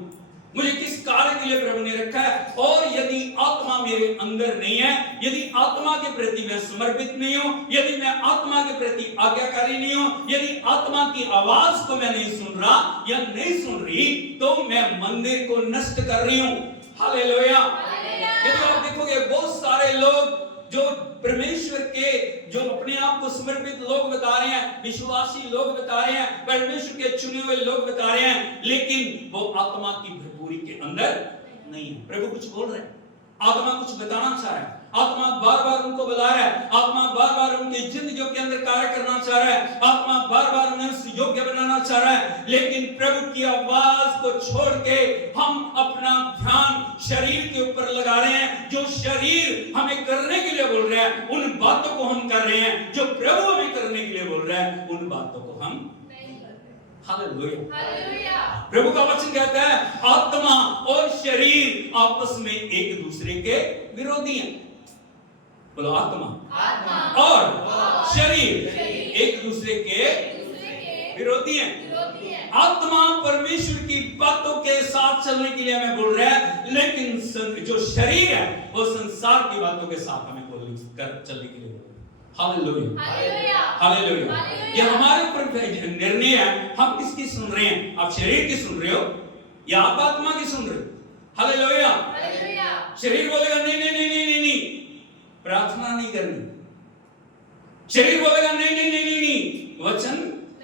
मुझे किस कार्य के लिए प्रभु ने रखा है। और यदि आत्मा मेरे अंदर नहीं है, यदि आत्मा के प्रति मैं समर्पित नहीं हूं, यदि मैं आत्मा के प्रति आज्ञाकारी नहीं हूं, यदि आत्मा की आवाज को मैं नहीं सुन रहा या नहीं सुन रही, तो मैं मंदिर को नष्ट कर रही हूं। हालेलुया। यदि आप देखोगे बहुत सारे लोग जो परमेश्वर के, जो अपने आप को समर्पित लोग बता रहे हैं, विश्वासी लोग बता रहे हैं, परमेश्वर के चुने हुए लोग बता रहे हैं, लेकिन वो आत्मा की भरपूरी के अंदर नहीं है। प्रभु कुछ बोल रहे हैं, आत्मा कुछ बताना चाह रहा है, आत्मा बार बार उनको बुला रहा है, आत्मा बार बार उनकी जिंदगियों के अंदर कार्य करना चाह रहा है, आत्मा बार बार उन्हें योग्य बनाना चाह रहा है। लेकिन प्रभु की आवाज को छोड़ के हम अपना ध्यान शरीर के ऊपर लगा रहे हैं। जो शरीर हमें करने के लिए बोल रहा है उन बातों को हम कर रहे हैं, जो प्रभु हमें करने के लिए बोल रहा है उन बातों को हम हालेलुया। प्रभु का वचन कहता है आत्मा और शरीर आपस में एक दूसरे के विरोधी हैं। बोलो, आत्मा और शरीर एक दूसरे के विरोधी हैं। आत्मा परमेश्वर की बातों के साथ चलने के लिए हमें बोल रहा है, लेकिन जो शरीर है वो संसार की बातों के साथ हमें चलने के लिए। Hallelujah, hallelujah. ये हमारे ऊपर निर्णय है, हम किसकी सुन रहे हैं। आप शरीर की सुन रहे हो या आप आत्मा की सुन रहे हो? हालेलुया। शरीर बोलेगा नहीं नहीं नहीं नहीं नहीं, प्रार्थना नहीं करनी। शरीर बोलेगा नहीं नहीं नहीं नहीं नहीं, वचन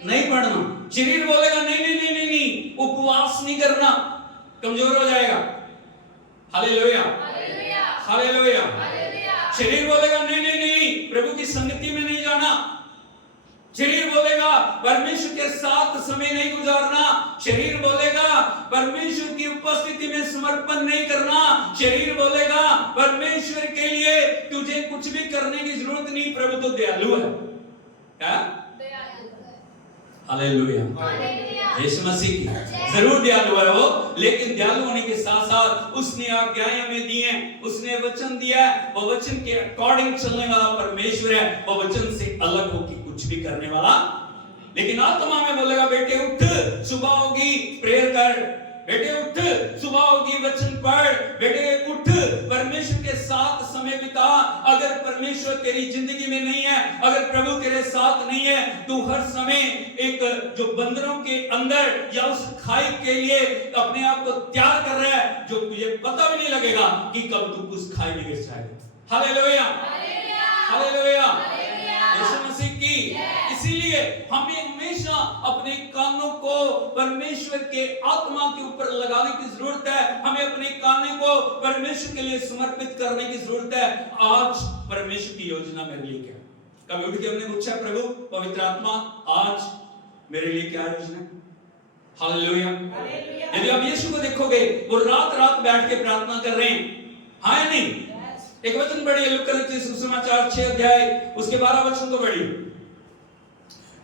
नहीं पढ़ना। शरीर बोलेगा नहीं नहीं नहीं नहीं नहीं, उपवास नहीं करना, कमजोर हो जाएगा। हालेलुया। हालेलुया। शरीर बोलेगा नहीं नहीं नहीं, प्रभु की संगति में नहीं जाना। शरीर बोलेगा परमेश्वर के साथ समय नहीं गुजारना। शरीर बोलेगा परमेश्वर की उपस्थिति में समर्पण नहीं करना। शरीर बोलेगा परमेश्वर के लिए तुझे कुछ भी करने की जरूरत नहीं, प्रभु तो दयालु है। क्या? हालेलुया। यीशु मसीह की जरूर दयालु है वो, लेकिन दयालु होने के साथ साथ उसने आज्ञाएं हमें दी हैं, उसने वचन दिया है। वो वचन के अकॉर्डिंग चलने वाला परमेश्वर है, वो वचन से अलग होकर कुछ भी करने वाला। लेकिन आत्मा में बोलेगा बेटे उठ, सुबह होगी प्रेयर कर, बेटे उठ, सुबह होगी वचन पढ़, बेटे उठ, परमेश्वर के साथ समय बिता। अगर परमेश्वर तेरी जिंदगी में नहीं है, अगर प्रभु तेरे साथ नहीं है, तू हर समय एक जो बंदरों के अंदर या उस खाई के लिए अपने आप को तैयार कर रहा है, जो तुझे पता भी नहीं लगेगा कि कब तू उस खाई में गिर जाएगा। हालेलुया, हालेलुया, यीशु मसीह की। इसीलिए हमें हमेशा अपने कानों को परमेश्वर के आत्मा के ऊपर लगाने की जरूरत है। हमें अपने कानों को परमेश्वर के लिए समर्पित करने की जरूरत है। आज परमेश्वर की योजना मेरे लिए क्या? कभी उठ के हमने पूछा प्रभु पवित्र आत्मा आज मेरे लिए क्या योजना है? हालेलुया। यदि आप यीशु को देखोगे वो रात रात बैठ के प्रार्थना कर रहे हैं, हाँ या नहीं? एक वचन पढ़िए लूका रचित सुसमाचार 6 अध्याय उसके 12 वचन को पढ़िए।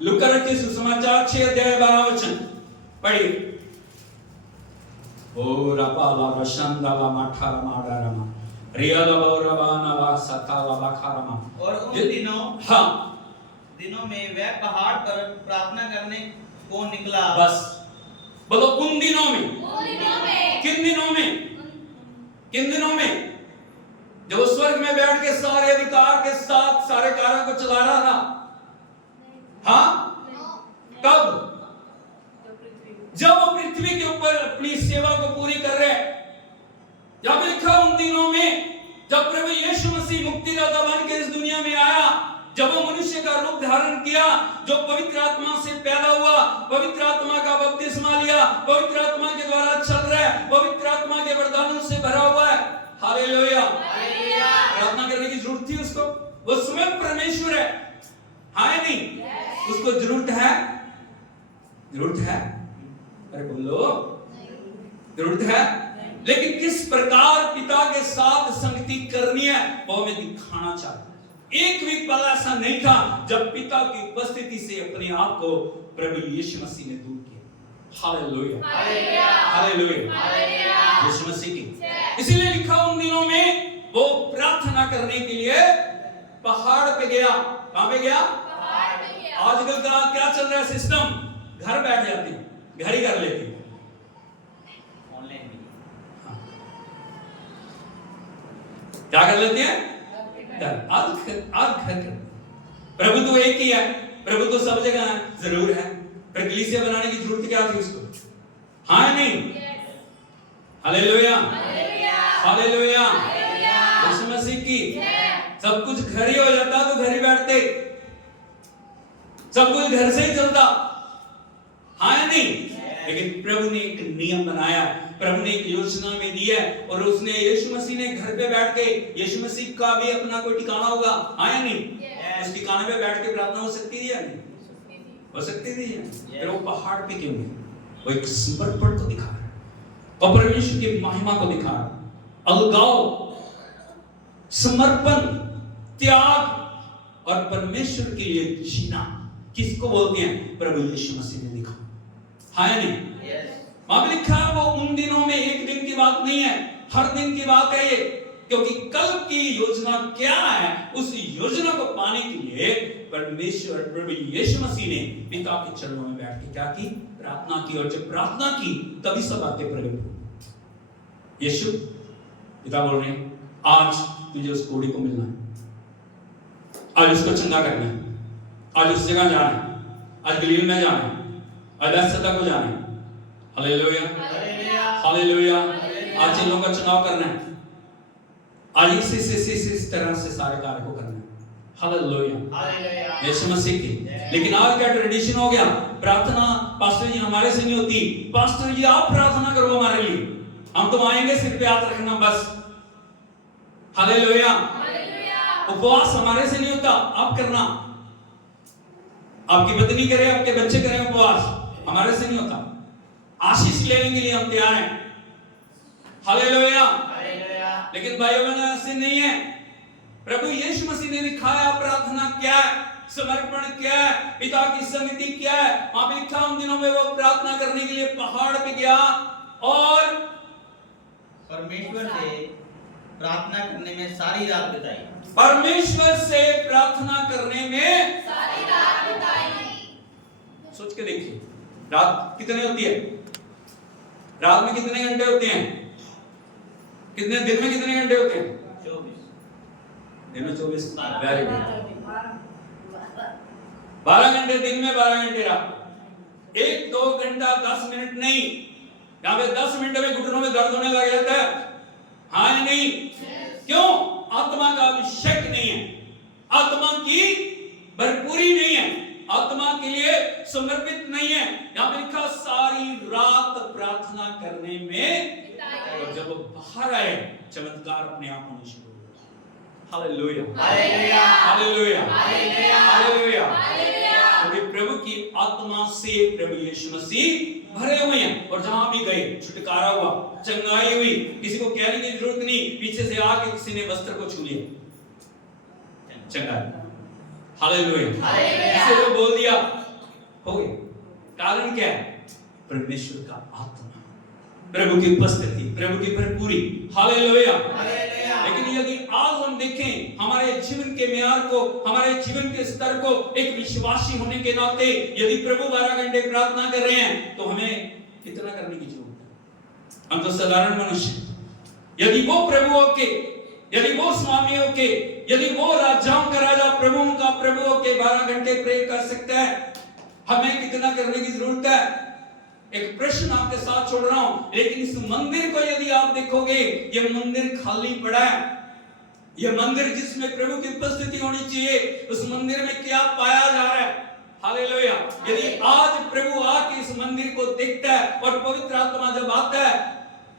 लूका रचित सुसमाचार 6 अध्याय 12 वचन पढ़िए। ओ रपाला रशंदाला माठाला माडारमा रियाला बौरबाना वा सताला बखारमा। और उन दिनों, हाँ, दिनों में वह पहाड़ पर प्रार्थना करने को निकला। बस बोलो उन दिनों में। किन दिनों में? किन दिनों में? जब वो स्वर्ग में बैठ के सारे अधिकार के साथ सारे कार्यों को चला रहा था। हाँ, कब? जब वो पृथ्वी के ऊपर अपनी सेवा को पूरी कर रहे। जब लिखा उन दिनों में जब प्रभु यीशु मसीह मुक्तिदाता बन के इस दुनिया में आया, जब वो मनुष्य का रूप धारण किया, जो पवित्र आत्मा से पैदा हुआ, पवित्र आत्मा का बपतिस्मा लिया, पवित्र आत्मा के द्वारा चल रहा है, पवित्र आत्मा के वरदानों से भरा हुआ है। हालेलुया। प्रार्थना करने की जरूरत थी उसको, वो स्वयं परमेश्वर है, हाँ या नहीं? उसको जरूरत है, जरूरत है, अरे बोलो जरूरत है। लेकिन किस प्रकार पिता के साथ संगति करनी है वो हमें दिखाना चाहता है। एक भी पल ऐसा नहीं था जब पिता की उपस्थिति से अपने आप को प्रभु यीशु मसीह ने दूर किया। हालेलुया, हालेलुया, यीशु मसीह की। इसीलिए लिखा उन दिनों में वो प्रार्थना करने के लिए पहाड़ पे गया। कहां पे गया? पहाड़ पे गया। आजकल का क्या चल रहा है सिस्टम? घर बैठ जाती, घर ही कर लेती, ऑनलाइन भी। हाँ। क्या कर लेती है? आज घर। प्रभु तो एक ही है, प्रभु तो सब जगह है, जरूर है, पर कलीसिया बनाने की जरूरत क्या थी उसको? हाँ या नहीं? हालेलुया, हालेलुया, यीशु मसीह की। सब कुछ घर ही हो जाता तो घर ही बैठते, सब कुछ घर से ही चलता, हाँ या नहीं? लेकिन प्रभु ने एक नियम बनाया, प्रभु ने एक योजना में दी है, और उसने यीशु मसीह ने घर पे बैठ के, यीशु मसीह का भी अपना कोई ठिकाना होगा, हाँ या नहीं? उस ठिकाने पे बैठ के प्रार्थना हो सकती है या नहीं? हो सकती थी। फिर वो पहाड़ पे क्यों गए? वो एक समर्पण को दिखा रहा है, वो परमेश्वर की महिमा को दिखा रहा है। अलगाव, समर्पण, त्याग और परमेश्वर के लिए जीना किसको बोलते हैं? प्रभु यीशु मसीह ने दिखा, हाँ या नहीं? वहां पे लिखा है वो उन दिनों में, एक दिन की बात नहीं है, हर दिन की बात है ये। क्योंकि कल की योजना क्या है, उस योजना को पाने के लिए परमेश्वर प्रभु यीशु मसीह ने पिता के चरणों में बैठ के क्या की? प्रार्थना की। और जब प्रार्थना की तभी सब बातें प्रकट हुई। यीशु पिता बोल रहे हैं आज तुझे उस कोड़ी को मिलना है, आज उसको चंगा करना है, आज उस जगह जाना है, आज गलील में जाना है, आज बैतसैदा को जाना है। Hallelujah, hallelujah. आज इन लोगों का चुनाव करना है, आज इस तरह से सारे कार्य को करना है। हालेलुया, यीशु मसीह की। लेकिन आज क्या ट्रेडिशन हो गया? प्रार्थना पास्टर जी हमारे से नहीं होती, पास्टर जी आप प्रार्थना करो हमारे लिए, हम तो आएंगे सिर पे हाथ रखना बस। हालेलुया। उपवास हमारे से नहीं होता, आप करना, आपकी पत्नी करे, आपके बच्चे करें उपवास, हमारे से नहीं होता। आशीष लेने के लिए हम तैयार हैं। हालेलुया। लेकिन भाइयों बहनों ऐसे नहीं है। प्रभु यीशु मसीह ने दिखाया प्रार्थना क्या है, समर्पण क्या है, पिता की समिति क्या है। वहां पे लिखा उन दिनों में वो प्रार्थना करने के लिए पहाड़ पे गया और परमेश्वर से प्रार्थना करने में सारी रात बिताई। परमेश्वर से प्रार्थना करने में सारी रात बिताई। सोच के देखिए, रात कितनी होती है? रात में कितने घंटे होते हैं? कितने दिन में कितने घंटे होते हैं? 24 दिन में 24। Very good. 12 घंटे दिन में, 12 घंटे रात। 1-2 घंटा 10 मिनट नहीं, यहाँ पे 10 मिनट में घुटनों में दर्द होने लग जाता है। हाँ या नहीं? क्यों? आत्मा का अभिषेक नहीं है, आत्मा की भरपूरी नहीं है, आत्मा के लिए समर्पित नहीं है। यहाँ पे लिखा सारी रात प्रार्थना करने में, और जब वो बाहर आए चमत्कार अपने आप होने शुरू हो गए। Hallelujah, hallelujah, hallelujah, hallelujah, hallelujah. Hallelujah. क्योंकि प्रभु की आत्मा से प्रभु यीशु मसीह भरे हुए हैं, और जहां भी गए छुटकारा हुआ, चंगाई हुई। किसी को कहने की जरूरत नहीं, पीछे से आके किसी ने वस्त्र को छू लिया, चंगाई। Hallelujah, hallelujah. किसी ने बोल दिया, हो गया। कारण क्या है? परमेश्वर का आत्मा, प्रभु की उपस्थिति, प्रभु की भरपूरी। हालेलुया। लेकिन यदि आज हम देखें हमारे जीवन के म्यार को, हमारे जीवन के स्तर को, एक विश्वासी होने के नाते यदि प्रभु 12 घंटे प्रार्थना कर रहे हैं तो हमें कितना करने की जरूरत है? हम तो साधारण मनुष्य। यदि वो प्रभुओं के, यदि वो स्वामियों के, यदि वो राजाओं का राजा, प्रभुओं का प्रभुओं के 12 घंटे प्रे कर सकते हैं, हमें कितना करने की जरूरत है? एक प्रश्न आपके साथ छोड़ रहा हूं। लेकिन इस मंदिर को यदि आप देखोगे, ये मंदिर खाली पड़ा है। ये मंदिर जिसमें प्रभु की उपस्थिति होनी चाहिए, उस मंदिर में क्या पाया जा रहा है? हालेलुया। यदि आज प्रभु आके इस मंदिर को देखता है और पवित्र आत्मा जब आता है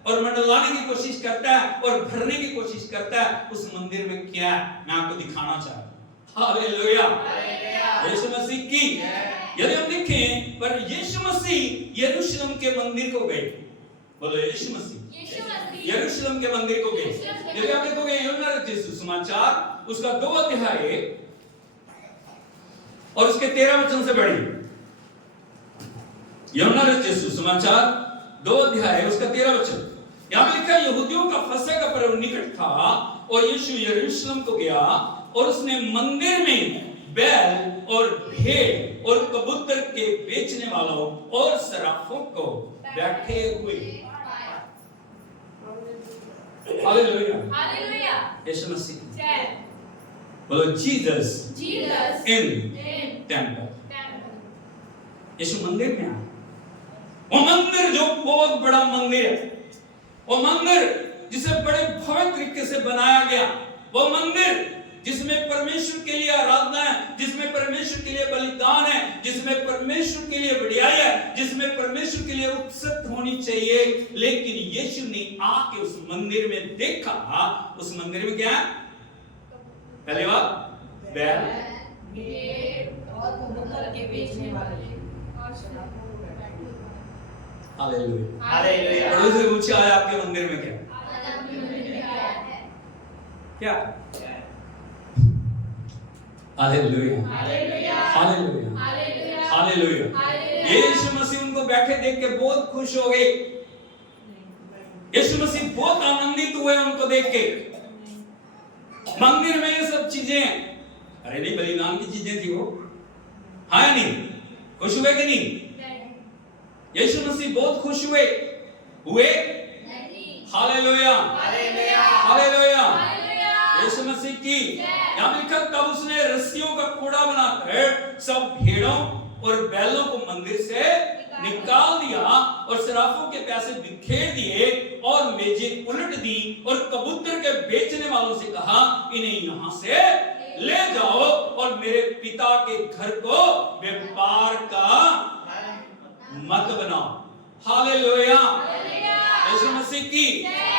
और मंडलाने की कोशिश करता है और भरने की कोशिश करता है, उस मंदिर में क्या है मैं आपको दिखाना चाह रहा हूं। हालेलुया, यीशु मसीह की। यदि हम देखें, पर यीशु मसीह यरूशलेम के मंदिर को गए। बोलो यीशु मसीह यरूशलेम के मंदिर को गए। यदि आप देखोगे यूहन्ना रचित सुसमाचार उसका 2 अध्याय और उसके 13 वचन से पढ़िए। यूहन्ना रचित सुसमाचार 2 अध्याय उसका 13 वचन। यहां पे लिखा है, यहूदियों का फसह का पर्व निकट था और यीशु यरूशलेम को गया और उसने मंदिर में बैल और भेड़ और कबूतर के बेचने वालों और सराफों को बैठे हुए। Hallelujah, hallelujah. यीशु मसीह। जय। बोलो Jesus Jesus in in temple. Temple. Yeshu मंदिर में आया। वो मंदिर जो बहुत बड़ा मंदिर है, वो मंदिर जिसे बड़े भव्य तरीके से बनाया गया, वो मंदिर जिसमें परमेश्वर के लिए आराधना है, जिसमें परमेश्वर के लिए बलिदान है, जिसमें परमेश्वर के लिए बढ़ियाई है, जिसमें परमेश्वर के लिए उत्सुक होनी चाहिए। लेकिन यीशु ने आके उस मंदिर में देखा, उस मंदिर में क्या है? पहली बात बैल, भेड़ और कबूतर के बेचने वाले। Hallelujah, hallelujah. पड़ोसी से पूछा आया आपके मंदिर में क्या? क्या? Hallelujah, hallelujah, hallelujah, hallelujah, hallelujah. Hallelujah. Yeshu Masih उनको बैठे देख के बहुत खुश हो गए। यीशु मसीह बहुत आनंदित हुए उनको देख के। मंदिर में ये सब चीजें हैं। अरे नहीं, बलिदान की चीजें थी वो। हाँ या नहीं? खुश हुए कि नहीं? यीशु मसीह बहुत खुश हुए। Hallelujah, hallelujah, hallelujah. Hallelujah. Yeshu Masih की। यहाँ लिखा, तब उसने रस्सियों का कूड़ा बनाकर सब भेड़ों और बैलों को मंदिर से निकाल दिया और सराफों के पैसे बिखेर दिए और मेजें उलट दी और कबूतर के बेचने वालों से कहा, इन्हें यहाँ से ले जाओ और मेरे पिता के घर को व्यापार का मत बनाओ। हालेलुया, यीशु मसीह की।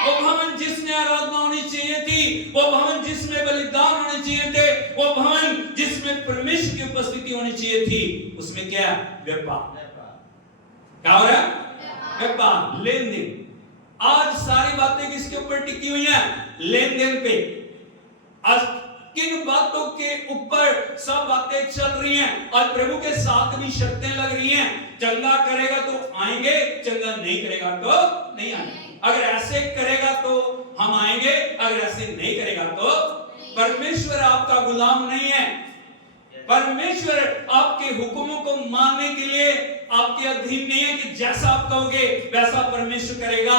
वो भवन जिसमें आराधना होनी चाहिए थी, वो भवन जिसमें बलिदान होने चाहिए थे, वो भवन जिसमें परमेश्वर की उपस्थिति होनी चाहिए थी, उसमें क्या व्यापार। क्या हो रहा है? व्यापार, लेन देन। आज सारी बातें किसके ऊपर टिकी हुई हैं? लेन देन पे। आज किन बातों के ऊपर सब बातें चल रही हैं? आज प्रभु के साथ भी शर्तें लग रही हैं। चंगा करेगा तो आएंगे, चंगा नहीं करेगा तो नहीं आएंगे। अगर ऐसे करेगा तो हम आएंगे, अगर ऐसे नहीं करेगा तो। परमेश्वर आपका गुलाम नहीं है। परमेश्वर आपके हुक्मों को मानने के लिए आपके अधीन नहीं है कि जैसा आप कहोगे वैसा परमेश्वर करेगा।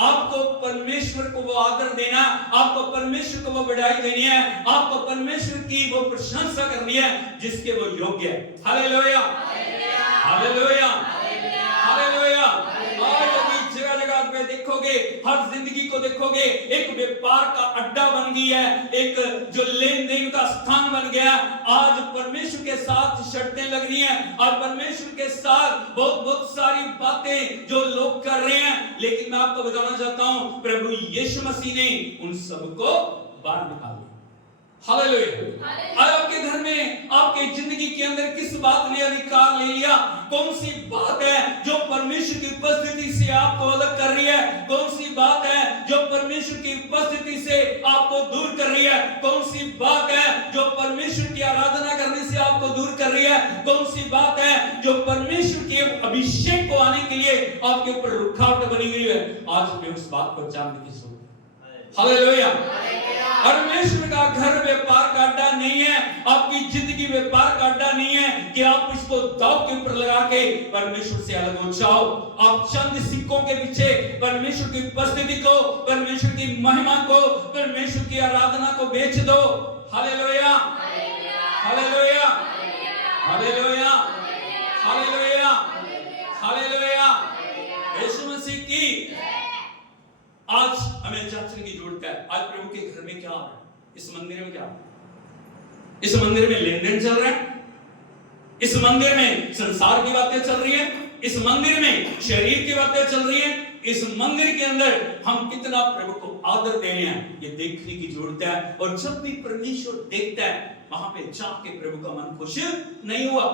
आपको परमेश्वर को वो आदर देना, आपको परमेश्वर को वो बढ़ाई देनी है, आपको परमेश्वर की वो प्रशंसा करनी है जिसके वो योग्य है। Hallelujah, hallelujah, hallelujah. आज अभी जगह जगह पे देखोगे, हर जिंदगी को देखोगे, एक व्यापार का अड्डा बन गई है, एक जो लेन देन का स्थान बन गया। आज परमेश्वर के साथ शर्तें लग रही हैं और परमेश्वर के साथ बहुत सारी बातें जो लोग कर रहे हैं, लेकिन मैं आपको बताना चाहता हूं प्रभु यीशु मसीह ने उन सबको बाहर निकाल दिया। हालेलुया। आपके घर में, आपके जिंदगी के अंदर किस बात ने अधिकार ले लिया? कौन सी बात है जो परमेश्वर की उपस्थिति से आपको अलग कर रही है? कौन सी बात है जो परमेश्वर की उपस्थिति से आपको दूर कर रही है? कौन सी बात है जो परमेश्वर की आराधना करने से आपको दूर कर रही है? कौन सी बात है जो परमेश्वर के अभिषेक को आने के लिए आपके ऊपर रुकावट बनी हुई है? आज हमें उस बात को जानने की जरूरत है। हालेलुया। परमेश्वर का घर व्यापार का अड्डा नहीं है, आपकी जिंदगी व्यापार का अड्डा नहीं है कि आप इसको दांव के ऊपर लगा के परमेश्वर से अलग हो जाओ। आप चंद सिक्कों के पीछे परमेश्वर की उपस्थिति को, परमेश्वर की महिमा को, परमेश्वर की आराधना को बेच दो। Hallelujah, hallelujah, hallelujah, hallelujah, hallelujah. Yeshu Masih की आज हमें जांचने की जरूरत है। आज प्रभु के घर में क्या है? इस मंदिर में क्या है? इस मंदिर में लेन देन चल रहा है, इस मंदिर में संसार की बातें चल रही हैं, इस मंदिर में शरीर की बातें चल रही हैं। इस मंदिर के अंदर हम कितना प्रभु को आदर दे रहे हैं, ये देखने की जरूरत है। और जब भी परमेश्वर देखता है, वहां पे जाके प्रभु का मन खुश नहीं हुआ,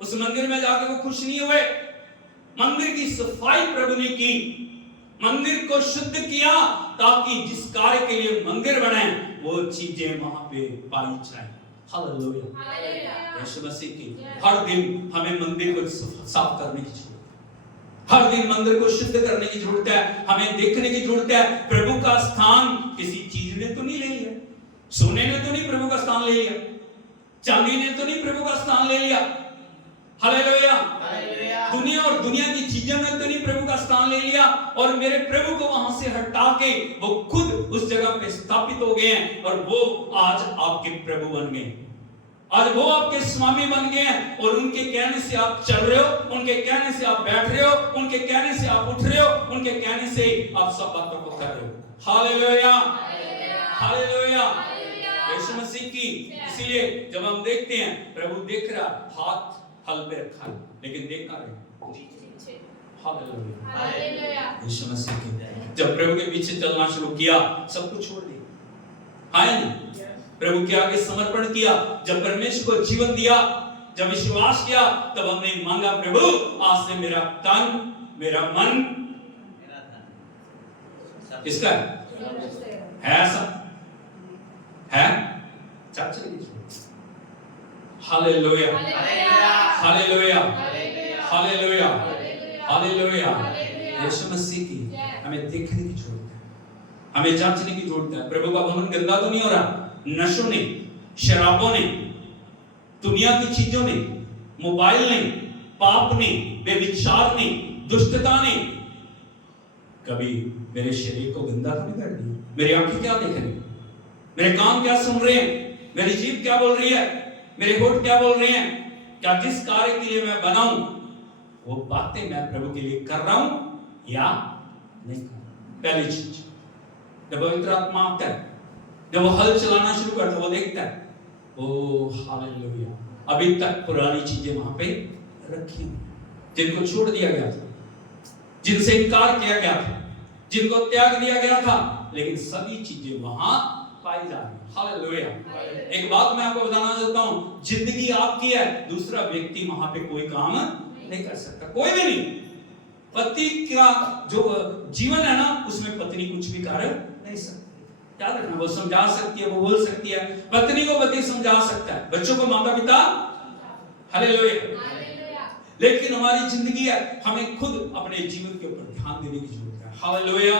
उस मंदिर में जाके वो खुश नहीं हुए। मंदिर की सफाई प्रभु ने की, मंदिर को शुद्ध किया ताकि जिस कार्य के लिए मंदिर बने वो चीजें वहां पे पाई जाए। हालेलुया। यीशु मसीह की हर दिन हमें मंदिर को साफ करने की जरूरत है, हर दिन मंदिर को शुद्ध करने की जरूरत है। हमें देखने की जरूरत है प्रभु का स्थान किसी चीज ने तो नहीं ले लिया, सोने ने तो नहीं प्रभु का स्थान ले लिया, चांदी ने तो नहीं प्रभु का स्थान ले लिया। हालेलुया। दुनिया और दुनिया की चीजों ने तो नहीं प्रभु का स्थान ले लिया और मेरे प्रभु को वहां से हटा के वो खुद उस जगह पे स्थापित हो गए हैं और वो आज आपके प्रभु बन गए। आज वो आपके स्वामी बन गए हैं और उनके कहने से आप चल रहे हो, उनके कहने से आप बैठ रहे हो, उनके कहने से आप उठ रहे हो, उनके कहने से आप सब बातों को कर रहे हो। Hallelujah, hallelujah. यीशु मसीह की इसलिए जब हम देखते हैं प्रभु देख रहा, हाथ हल पे रखा है लेकिन देख ना रहे। हालेलुया। यीशु मसीह की जब प्रभु के पीछे चलना शुरू किया, सब कुछ छोड़ दिया। हाँ नहीं, प्रभु के आगे समर्पण किया, जब परमेश्वर को जीवन दिया, जब विश्वास किया, तब हमने मांगा प्रभु आज से मेरा तन, मेरा मन, मेरा धन किसका है? सब है चाचा जी। Hallelujah, hallelujah, hallelujah, hallelujah. Yeshu Masih की हमें देखने की जरूरत है, हमें जांचने की जरूरत है। प्रभु का भवन गंदा तो नहीं हो रहा? नशों ने, शराबों ने, दुनिया की चीजों ने, मोबाइल ने, पाप ने, व्यभिचार ने, दुष्टता ने कभी मेरे शरीर को गंदा तो नहीं कर दिया? मेरी आंखें क्या देख रही, मेरे कान क्या सुन रहे हैं, मेरी जीभ क्या बोल रही है, मेरे होठ क्या बोल रहे हैं? क्या जिस कार्य के लिए मैं बनाऊं वो बातें मैं प्रभु के लिए कर रहा हूं या नहीं कर रहा? पहली चीज, जब पवित्र आत्मा आता है, जब वो हल चलाना शुरू करता है, वो देखता है ओ हालेलुया, अभी तक पुरानी चीजें वहां पे रखी, जिनको छोड़ दिया गया था, जिनसे इनकार किया गया था, जिनको त्याग दिया गया था, लेकिन सभी चीजें वहां पाई जा रही। हालेलुया। एक बात मैं आपको बताना चाहता हूं, जिंदगी आपकी है, दूसरा व्यक्ति वहां पे कोई काम नहीं कर सकता, कोई भी नहीं। पति का जो जीवन है ना, उसमें पत्नी कुछ भी कार्य नहीं सकती। याद रखना, वो समझा सकती है, वो बोल सकती है, पत्नी को पति समझा सकता है, बच्चों को माता पिता। हालेलुया। लेकिन हमारी जिंदगी है, हमें खुद अपने जीवन के ऊपर ध्यान देने की जरूरत है। हालेलुया।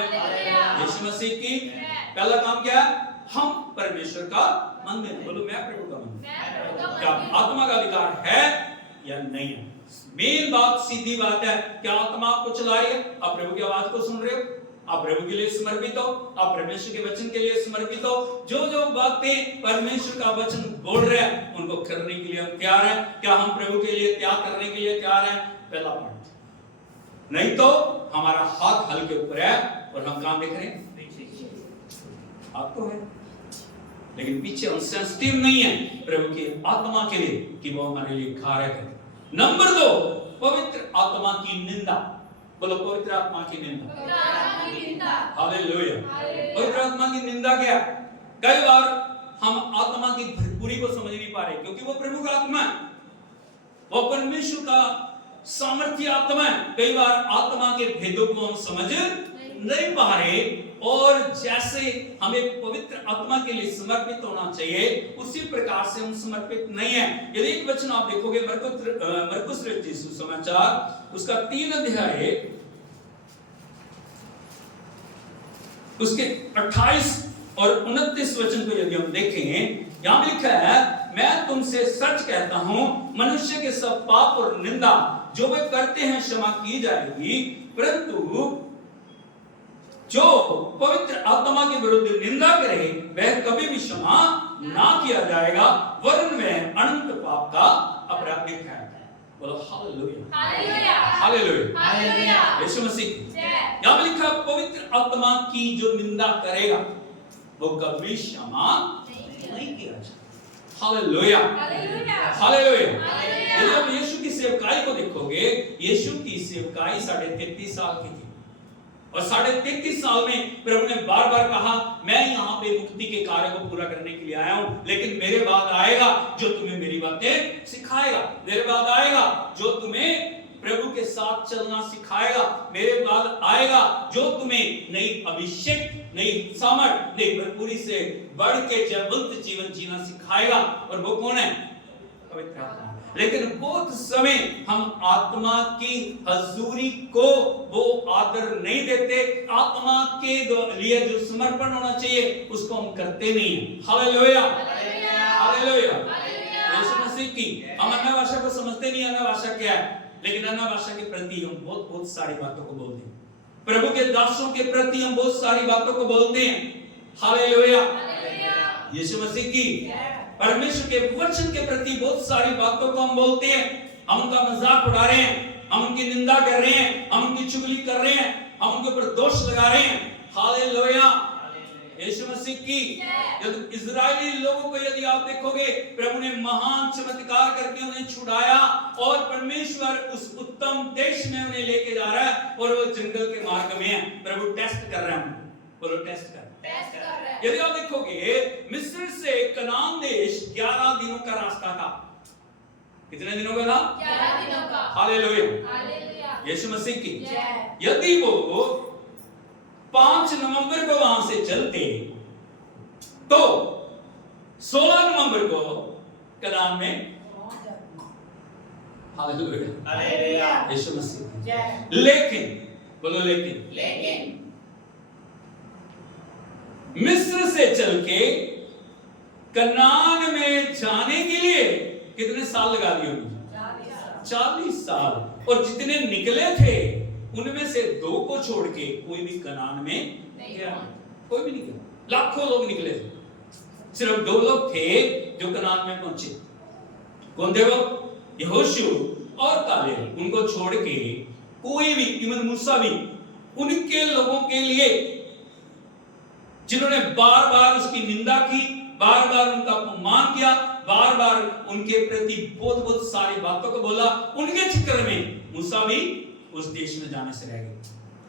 यीशु मसीह की पहला काम क्या है? हम परमेश्वर का मंदिर। बोलो, मैं प्रभु का मंदिर। क्या आत्मा का अधिकार है या नहीं है? मेन बात, सीधी बात है, क्या आत्मा आपको चला रही है? आप प्रभु की आवाज को सुन रहे हो? आप प्रभु के लिए समर्पित हो? आप परमेश्वर के वचन के लिए समर्पित हो? जो जो बातें परमेश्वर का वचन बोल रहे हैं, उनको करने के लिए हम तैयार हैं? क्या हम प्रभु के लिए त्याग करने के लिए तैयार हैं? पहला पॉइंट। नहीं तो हमारा हाथ हल के ऊपर है और हम काम देख रहे हैं, हाथ तो है लेकिन पीछे हम सेंसिटिव नहीं है प्रभु की आत्मा के लिए कि वो हमारे लिए कार्य करे। नंबर 2, पवित्र आत्मा की निंदा। बोलो, पवित्र आत्मा की निंदा। हालेलुया। पवित्र आत्मा की निंदा क्या? कई बार हम आत्मा की भरपूरी को समझ नहीं पा रहे, क्योंकि वो प्रभु का आत्मा है, वो परमेश्वर का सामर्थ्य आत्मा है। कई बार आत्मा के भेदों को हम समझ नहीं पा रहे, और जैसे हमें पवित्र आत्मा के लिए समर्पित होना चाहिए, उसी प्रकार से हम समर्पित नहीं है। यदि एक वचन आप देखोगे, मरकुस रचित सुसमाचार उसका 3 अध्याय उसके 28 और 29 वचन को यदि हम देखें, यहां लिखा है, मैं तुमसे सच कहता हूं, मनुष्य के सब पाप और निंदा जो वे करते हैं क्षमा की जाएगी, परंतु जो पवित्र आत्मा के विरुद्ध निंदा करे वह कभी भी क्षमा ना किया जाएगा, वरन वह अनंत पाप का अपराधी है। बोलो हालेलुया। हालेलुया। हालेलुया। यीशु मसीह। यहां पे लिखा, पवित्र आत्मा की जो निंदा करेगा वो कभी क्षमा नहीं किया जाएगा। हालेलुया। हालेलुया। यदि आप यीशु की सेवकाई को देखोगे, यीशु की सेवकाई 33.5 साल की थी, और 33.5 साल में प्रभु ने बार बार कहा, मैं यहाँ पे मुक्ति के कार्य को पूरा करने के लिए आया हूँ, लेकिन मेरे बाद आएगा जो तुम्हें मेरी बातें सिखाएगा, मेरे बाद आएगा जो तुम्हें प्रभु के साथ चलना सिखाएगा, मेरे बाद आएगा जो तुम्हें नई अभिषेक, नई सामर्थ, नई भरपूरी से बढ़ के जयवंत जीवन जीना सिखाएगा। और वो कौन है? पवित्र आत्मा। लेकिन बहुत समय हम आत्मा की हजूरी को वो आदर नहीं देते, आत्मा के लिए जो समर्पण होना चाहिए उसको हम करते नहीं हैं। हालेलुया। हालेलुया। यीशु मसीह की हम अन्य भाषा को समझते नहीं, अन्य भाषा क्या है, लेकिन अन्य भाषा के प्रति हम बहुत सारी बातों को बोलते हैं, प्रभु के दासों के प्रति हम बहुत सारी बातों को बोलते हैं। हालेलुया। यीशु मसीह की परमेश्वर के वचन के प्रति बहुत सारी बातों को हम बोलते हैं, हम उनका मजाक उड़ा रहे हैं, हम उनकी निंदा कर रहे हैं, हम उनकी चुगली कर रहे हैं, हम उनके ऊपर दोष लगा रहे हैं। हालेलुया। यीशु मसीह की। यदि इजरायली लोगों को यदि आप देखोगे, प्रभु ने महान चमत्कार करके उन्हें छुड़ाया, और परमेश्वर उस उत्तम देश में उन्हें लेके जा रहा है, और वो जंगल के मार्ग में है। प्रभु टेस्ट कर रहे हैं। बोलो, टेस्ट कर। यदि आप देखोगे, मिस्र से कनान देश 11 दिनों का रास्ता था। कितने दिनों का था? 11 दिनों का। हालेलुया। यीशु मसीह की। यदि वो 5 नवंबर को वहां से चलते तो 16 नवंबर को कनान में। हालेलुया। यीशु मसीह। लेकिन बोलो, लेकिन मिस्र से चल के कनान में जाने के लिए कितने साल लगा दिए उन्होंने? 40 साल। और जितने निकले थे उनमें से 2 को छोड़ के कोई भी कनान में नहीं गया, कोई भी नहीं गया। लाखों लोग निकले थे, सिर्फ 2 लोग थे जो कनान में पहुंचे। कौन थे वो? यहोशू और कालेब। उनको छोड़ के कोई भी, इवन मूसा भी, उनके लोगों के लिए जिन्होंने बार बार उसकी निंदा की, बार बार उनका अपमान किया, बार बार उनके प्रति बहुत सारी बातों को बोला, उनके चक्कर में मूसा भी उस देश में जाने से रह गए।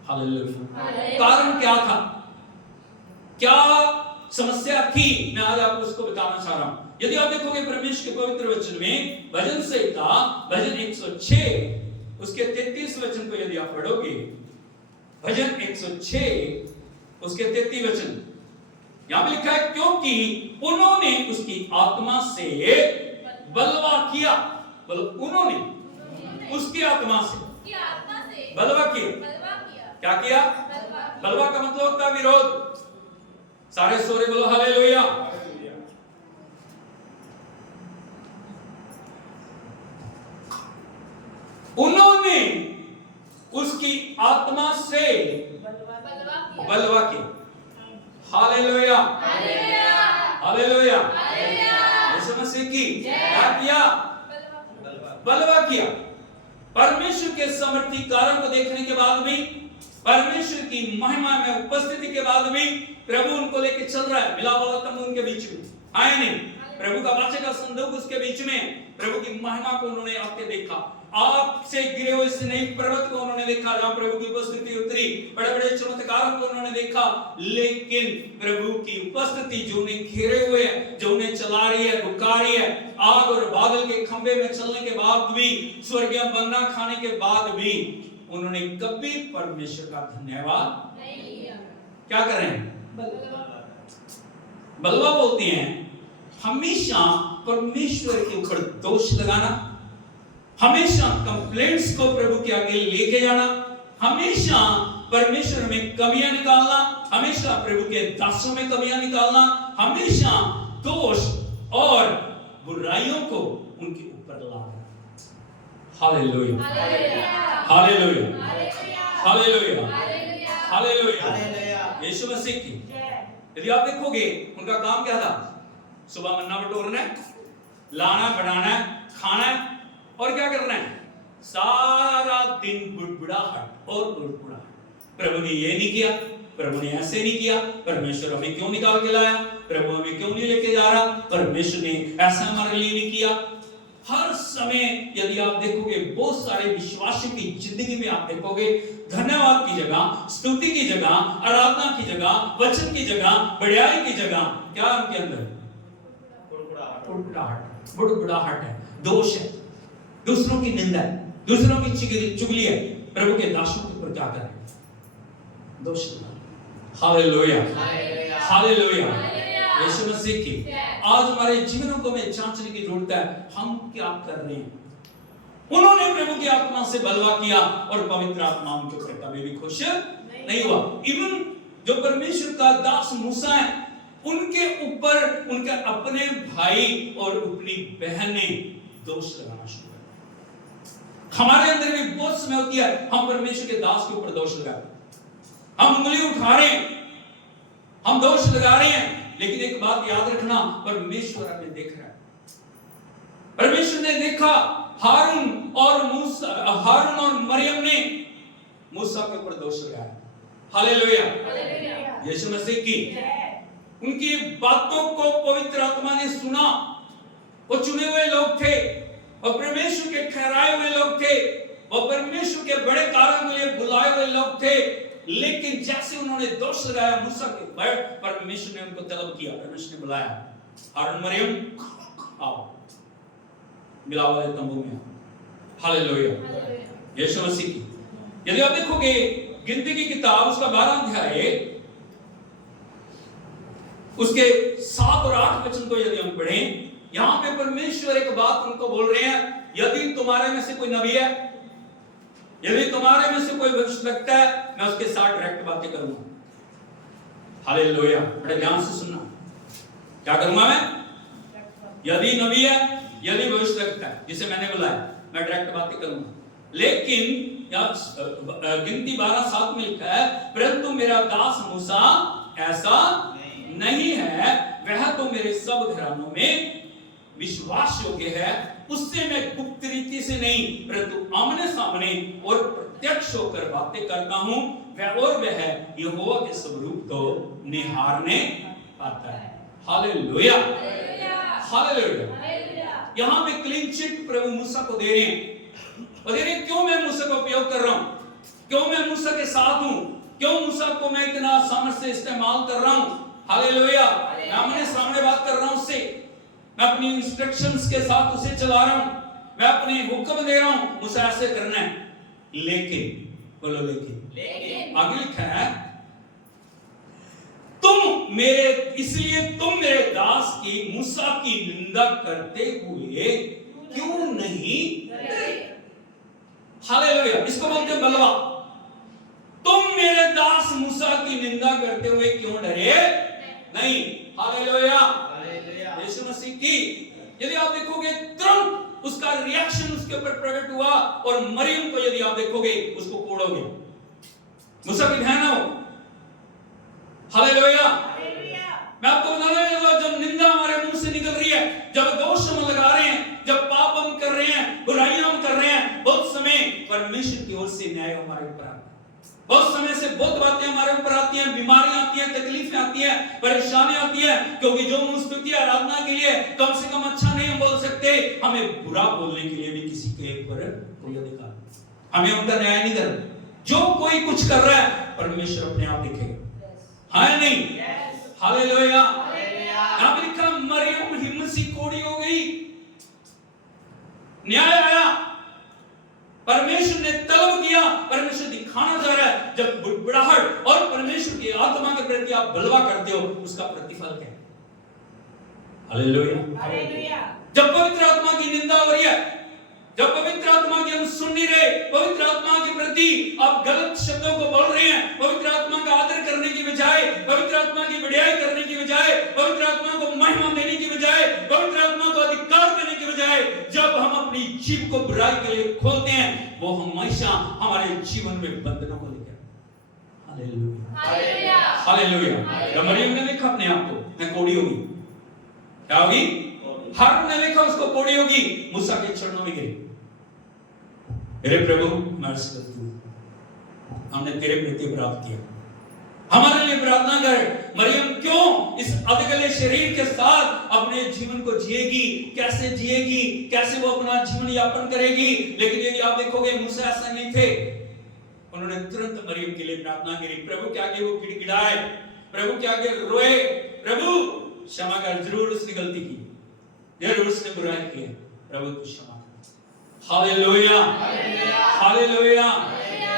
हालेलुया। कारण क्या था, क्या समस्या थी, मैं आज आपको उसको बताना चाह रहा हूं। यदि आप देखोगे परमेश्वर के पवित्र वचन में भजन संहिता भजन 106 उसके 33 वचन को यदि आप पढ़ोगे, भजन 106 उसके 33 वचन, यहां पे लिखा है क्योंकि उन्होंने उसकी आत्मा से बलवा किया। बोलो, उन्होंने उसकी आत्मा से बलवा किया। क्या किया? बलवा का मतलब होता है विरोध। सारे सोरे बोलो हालेलुया। उन्होंने उसकी आत्मा से बलवा किया। Hallelujah, hallelujah. यीशु मसीह की क्या किया? बलवा किया। परमेश्वर के समर्थी कार्यों को देखने के बाद भी, परमेश्वर की महिमा में उपस्थिति के बाद भी प्रभु उनको लेके चल रहा है। मिलाप वाला तंबू उनके बीच में आए नहीं, प्रभु का वाचा का संदूक उसके बीच में, प्रभु की महिमा को उन्होंने आके देखा। आपसे गिरे हुए इस नई पर्वत को उन्होंने देखा जहां प्रभु की उपस्थिति उतरी, बड़े बड़े चमत्कारों को उन्होंने देखा, लेकिन प्रभु की उपस्थिति जो उन्हें घेरे हुए है, जो उन्हें चला रही है, रुका रही है, आग और बादल के खंभे में चलने के बाद भी, स्वर्गीय मन्ना खाने के बाद भी उन्होंने कभी परमेश्वर का धन्यवाद नहीं किया। क्या करें? बलवा बोलते हैं हमेशा परमेश्वर के ऊपर दोष लगाना, हमेशा कंप्लेंट्स को प्रभु के आगे लेके जाना, हमेशा परमेश्वर में कमियां निकालना, हमेशा प्रभु के दासों में कमियां निकालना, हमेशा दोष और बुराइयों को उनके ऊपर लाना। Hallelujah, hallelujah, hallelujah, hallelujah. Yeshu Masih की यदि आप देखोगे उनका काम क्या था? सुबह मन्ना बटोरना है, लाना, बढ़ाना, खाना और क्या करना है? सारा दिन बुड़बुड़ाहट और बुड़बुड़ाहट। प्रभु ने ये नहीं किया, प्रभु ने ऐसे नहीं किया, परमेश्वर हमें क्यों निकाल के लाया, प्रभु हमें क्यों नहीं लेके जा रहा, परमेश्वर ने ऐसा हमारे लिए नहीं किया। हर समय यदि आप देखोगे बहुत सारे विश्वासियों की जिंदगी में आप देखोगे धन्यवाद की जगह, स्तुति की जगह, आराधना की जगह, वचन की जगह, बढ़ाई की जगह क्या उनके अंदर? बुड़बुड़ाहट है, दोष है, दूसरों की निंदा है, दूसरों की चुगली है। प्रभु के दासों के ऊपर क्या करें? दोष। Hallelujah, hallelujah. यीशु मसीह की आज हमारे जीवनों को में जांचने की जरूरत है, हम क्या कर रहे हैं। उन्होंने प्रभु की आत्मा से बलवा किया और पवित्र आत्मा उनके ऊपर कभी भी खुश नहीं हुआ। इवन जो परमेश्वर का दास मूसा है, उनके ऊपर उनके अपने भाई और अपनी बहन ने दोष लगाना शुरू किया। हमारे अंदर भी बहुत समय होती है हम परमेश्वर के दास के ऊपर दोष लगाते, हम उंगली उठा रहे हैं, हम दोष लगा रहे हैं, लेकिन एक बात याद रखना, परमेश्वर हमें देख रहा है। परमेश्वर ने देखा हारून और मरियम ने मूसा के ऊपर दोष लगाया। हालेलुया, यीशु मसीह की उनकी बातों को पवित्र आत्मा ने सुना। वो चुने हुए लोग थे, वो परमेश्वर के ठहराए हुए लोग थे, वो परमेश्वर के बड़े कार्यों के लिए बुलाए हुए लोग थे, लेकिन जैसे उन्होंने दोष लगाया मूसा के ऊपर, परमेश्वर ने उनको तलब किया, परमेश्वर ने बुलाया, हारून मरियम आओ मिलाप वाले तंबू में। हालेलुया, यीशु मसीह की यदि आप देखोगे गिनती की किताब उसका 12 अध्याय उसके 7 और 8 वचन को यदि हम पढ़ें, यहां पे परमेश्वर एक बात उनको बोल रहे हैं, यदि तुम्हारे में से कोई नबी है, यदि तुम्हारे में से कोई भविष्यवक्ता है, मैं उसके साथ डायरेक्ट बातें करूंगा। हालेलुया, बड़े ध्यान से सुनना, क्या करूंगा मैं? यदि नबी है, यदि भविष्यवक्ता है, जिसे मैंने बुलाया, मैं डायरेक्ट बातें करूंगा। लेकिन गिनती 12:7 में लिखा है, परंतु मेरा दास मूसा ऐसा नहीं है, वह तो मेरे सब घरानों में विश्वास योग्य है, उससे मैं गुप्त रीति से नहीं परंतु आमने सामने और प्रत्यक्ष होकर बातें करता हूं, वह यहोवा के स्वरूप को निहारने आता है। Hallelujah, hallelujah. यहां पे क्लीन चिट प्रभु मूसा को दे रहे हैं, और क्यों मैं मूसा का उपयोग कर रहा हूं? क्यों मैं मूसा के साथ हूं, क्यों मूसा को मैं इतना सामर्थ्य से इस्तेमाल कर रहा हूं। हालेलुया। मैं अपने सामने बात कर रहा हूं उससे, मैं अपनी इंस्ट्रक्शंस के साथ उसे चला रहा हूं, मैं अपने हुक्म दे रहा हूं मुझे ऐसे करना है। लेकिन बोलो लेकिन आगे लिखा है, तुम मेरे, इसलिए तुम मेरे दास की मूसा की निंदा करते हुए क्यों नहीं डरे। हालेलुया। इसको बोलते हैं बलवा। तुम मेरे दास मूसा की निंदा करते हुए क्यों डरे नहीं। हालेलुया। यीशु मसीह की यदि आप देखोगे तुरंत उसका रिएक्शन उसके ऊपर प्रकट हुआ, और मरियम को यदि आप देखोगे उसको कोड़ोगे, मूसा की बहन हो। हालेलुया। मैं आपको बताना चाहूंगा, जब निंदा हमारे मुंह से निकल रही है, जब दोष हम लगा रहे हैं, जब पाप हम कर रहे हैं, बुराइयां हम कर रहे हैं, बहुत समय परमेश्वर की ओर से न्याय हमारे ऊपर आता है। बहुत समय से बहुत बातें हमारे ऊपर आती हैं, बीमारियां आती हैं, तकलीफें आती हैं, परेशानियां आती हैं, क्योंकि जो हम स्तुति आराधना के लिए कम से कम अच्छा नहीं हम बोल सकते, हमें बुरा बोलने के लिए भी किसी के ऊपर कोई अधिकार, हमें उनका न्याय नहीं करना। जो कोई कुछ कर रहा है परमेश्वर अपने आप देखेगा, है नहीं। हालेलुया। यहां पर लिखा मरियम हिम्मत से कोड़ी हो गई, न्याय आया, परमेश्वर ने तलब किया, परमेश्वर दिखाना चाह रहा है। जब बुड़बुड़ाहट और परमेश्वर की आत्मा के प्रति आप बलवा करते हो, उसका प्रतिफल क्या है। हालेलुया। जब पवित्र आत्मा की निंदा हो रही है, जब पवित्र आत्मा की हम सुन नहीं रहे, पवित्र आत्मा के प्रति आप गलत शब्दों को बोल रहे हैं, पवित्र आत्मा का आदर करने की बजाय, पवित्र आत्मा की बढ़ाई करने की बजाय, पवित्र आत्मा को महिमा देने की बजाय, पवित्र आत्मा को अधिकार देने की बजाय, जब हम अपनी जीव को बुराई के लिए खोलते हैं, वो हमेशा हमारे जीवन में बंधनों को लेकर। हालेलुया। हालेलुया। मरियम ने लिखा अपने आप को, मैं कोड़ी होगी, क्या होगी। हारून ने लिखा उसको कोड़ी होगी, मूसा के चरणों में गिरी, मेरे प्रभु हमने तेरे प्रति प्राप्त किया, हमारे लिए प्रार्थना कर। मरियम क्यों इस अधगले शरीर के साथ अपने जीवन को जिएगी, कैसे जिएगी, कैसे वो अपना जीवन यापन करेगी। लेकिन यदि आप देखोगे मूसा ऐसा नहीं थे, उन्होंने तुरंत मरियम के लिए प्रार्थना करी, प्रभु के आगे वो गिड़गिड़ाए, प्रभु के आगे रोए, प्रभु क्षमा कर। जरूर उसने गलती की, जरूर उसने बुराई की है, प्रभु तू क्षमा कर। हालेलुया। हालेलुया।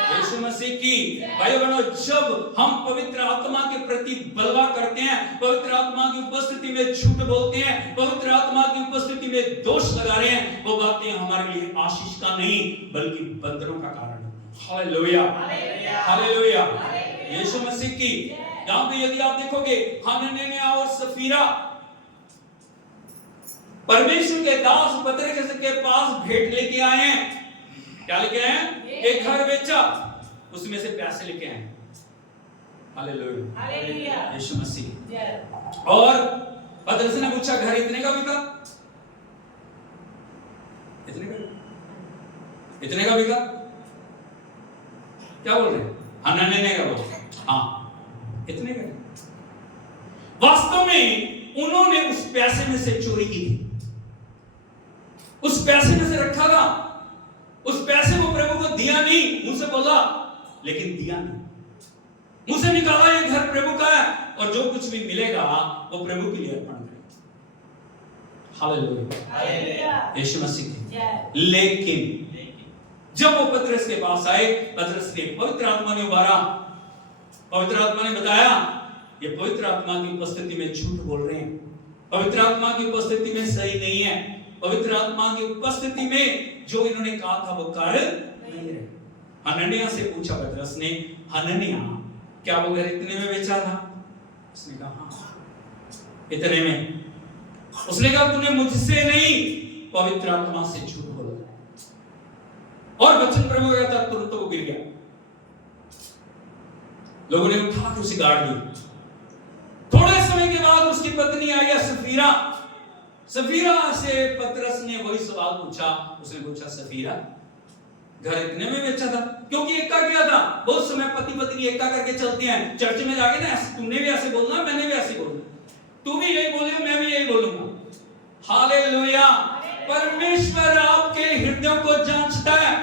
यीशु मसीह की भाई बहनों, जब हम पवित्र आत्मा के प्रति बलवा करते हैं, पवित्र आत्मा की उपस्थिति में झूठ बोलते हैं, पवित्र आत्मा की उपस्थिति में दोष लगा रहे हैं, वो बातें हमारे लिए आशीष का नहीं बल्कि बंधनों का कारण है। हालेलुया। हालेलुया। यीशु मसीह की यहां पे यदि आप देखोगे, हनन्याह और सफीरा परमेश्वर के दास पतरस के पास भेंट लेके आए हैं। क्या लेके आए हैं? एक घर बेचा, उसमें से पैसे लेके आए। हालेलुया। हालेलुया। यीशु मसीह। और पतरस ने पूछा, घर इतने का बिका? इतने का बिका? क्या बोल रहे हैं? हनन्याह का बोल, हाँ इतने का। वास्तव में उन्होंने उस पैसे में से चोरी की थी, उस पैसे में से रखा था, उस पैसे को प्रभु को दिया नहीं, मुझसे बोला लेकिन दिया नहीं, मुझसे निकाला ये घर प्रभु का है और जो कुछ भी मिलेगा वो प्रभु के लिए अर्पण करें। हालेलुया। यीशु मसीह की। लेकिन जब वो पतरस के पास आए, पतरस ने पवित्र आत्मा ने उबारा, पवित्र आत्मा ने बताया ये पवित्र आत्मा की उपस्थिति में झूठ बोल रहे हैं, पवित्र आत्मा की उपस्थिति में सही नहीं है, पवित्र आत्मा की उपस्थिति में जो इन्होंने कहा था वो कर नहीं रहे। हनन्याह से पूछा पतरस ने, हनन्याह क्या वो घर इतने में बेचा था? उसने कहा हाँ इतने में। उसने कहा तूने मुझसे नहीं पवित्र आत्मा से झूठ बोला। और वचन प्रभु का था, तुरंत वो गिर गया, लोगों ने उठा के उसे गाड़ दिया। थोड़े समय के बाद उसकी पत्नी आई सफीरा। सफीरा से पतरस ने वही सवाल पूछा, उसने पूछा सफीरा घर इतने में बेचा था? क्योंकि एका किया था, बहुत समय पति पत्नी एका करके चलते हैं, चर्च में जाके ना तुमने भी ऐसे बोलना, मैंने भी ऐसे बोलना, तू भी यही बोलियो मैं भी यही बोलूंगा। हालेलुया। परमेश्वर आपके हृदयों को जांचता है,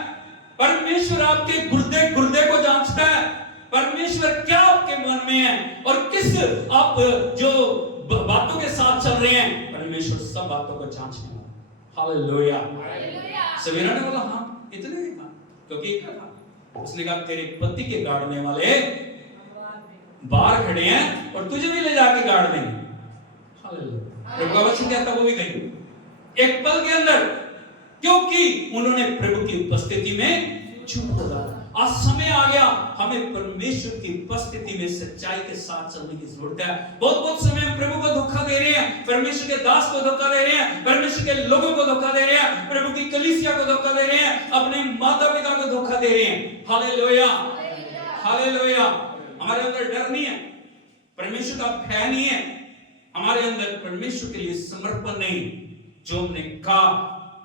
परमेश्वर आपके गुर्दे को परमेश्वर क्या आपके मन में है और किस आप जो बातों के साथ चल रहे हैं, परमेश्वर सब बातों को जांचने वाला। हालेलुया। सवेरा ने बोला हाँ इतने ही था, क्योंकि एक था। उसने कहा तेरे पति के गाड़ने वाले बाहर खड़े हैं और तुझे भी ले जाके गाड़ देंगे। हालेलुया। प्रभु का वचन कहता वो भी गई एक पल के अंदर, क्योंकि उन्होंने प्रभु की उपस्थिति में झूठ बोला। आज समय आ गया हमें परमेश्वर की उपस्थिति में सच्चाई के साथ चलने की जरूरत है। बहुत समय हम प्रभु को धोखा दे रहे हैं, परमेश्वर के दास को धोखा दे रहे हैं, परमेश्वर के लोगों को धोखा दे रहे हैं, प्रभु की कलीसिया को धोखा दे रहे हैं, अपने माता पिता को धोखा दे रहे हैं। Hallelujah, hallelujah. हमारे अंदर डर नहीं है, परमेश्वर का भय नहीं है, हमारे अंदर परमेश्वर के लिए समर्पण नहीं। जो हमने कहा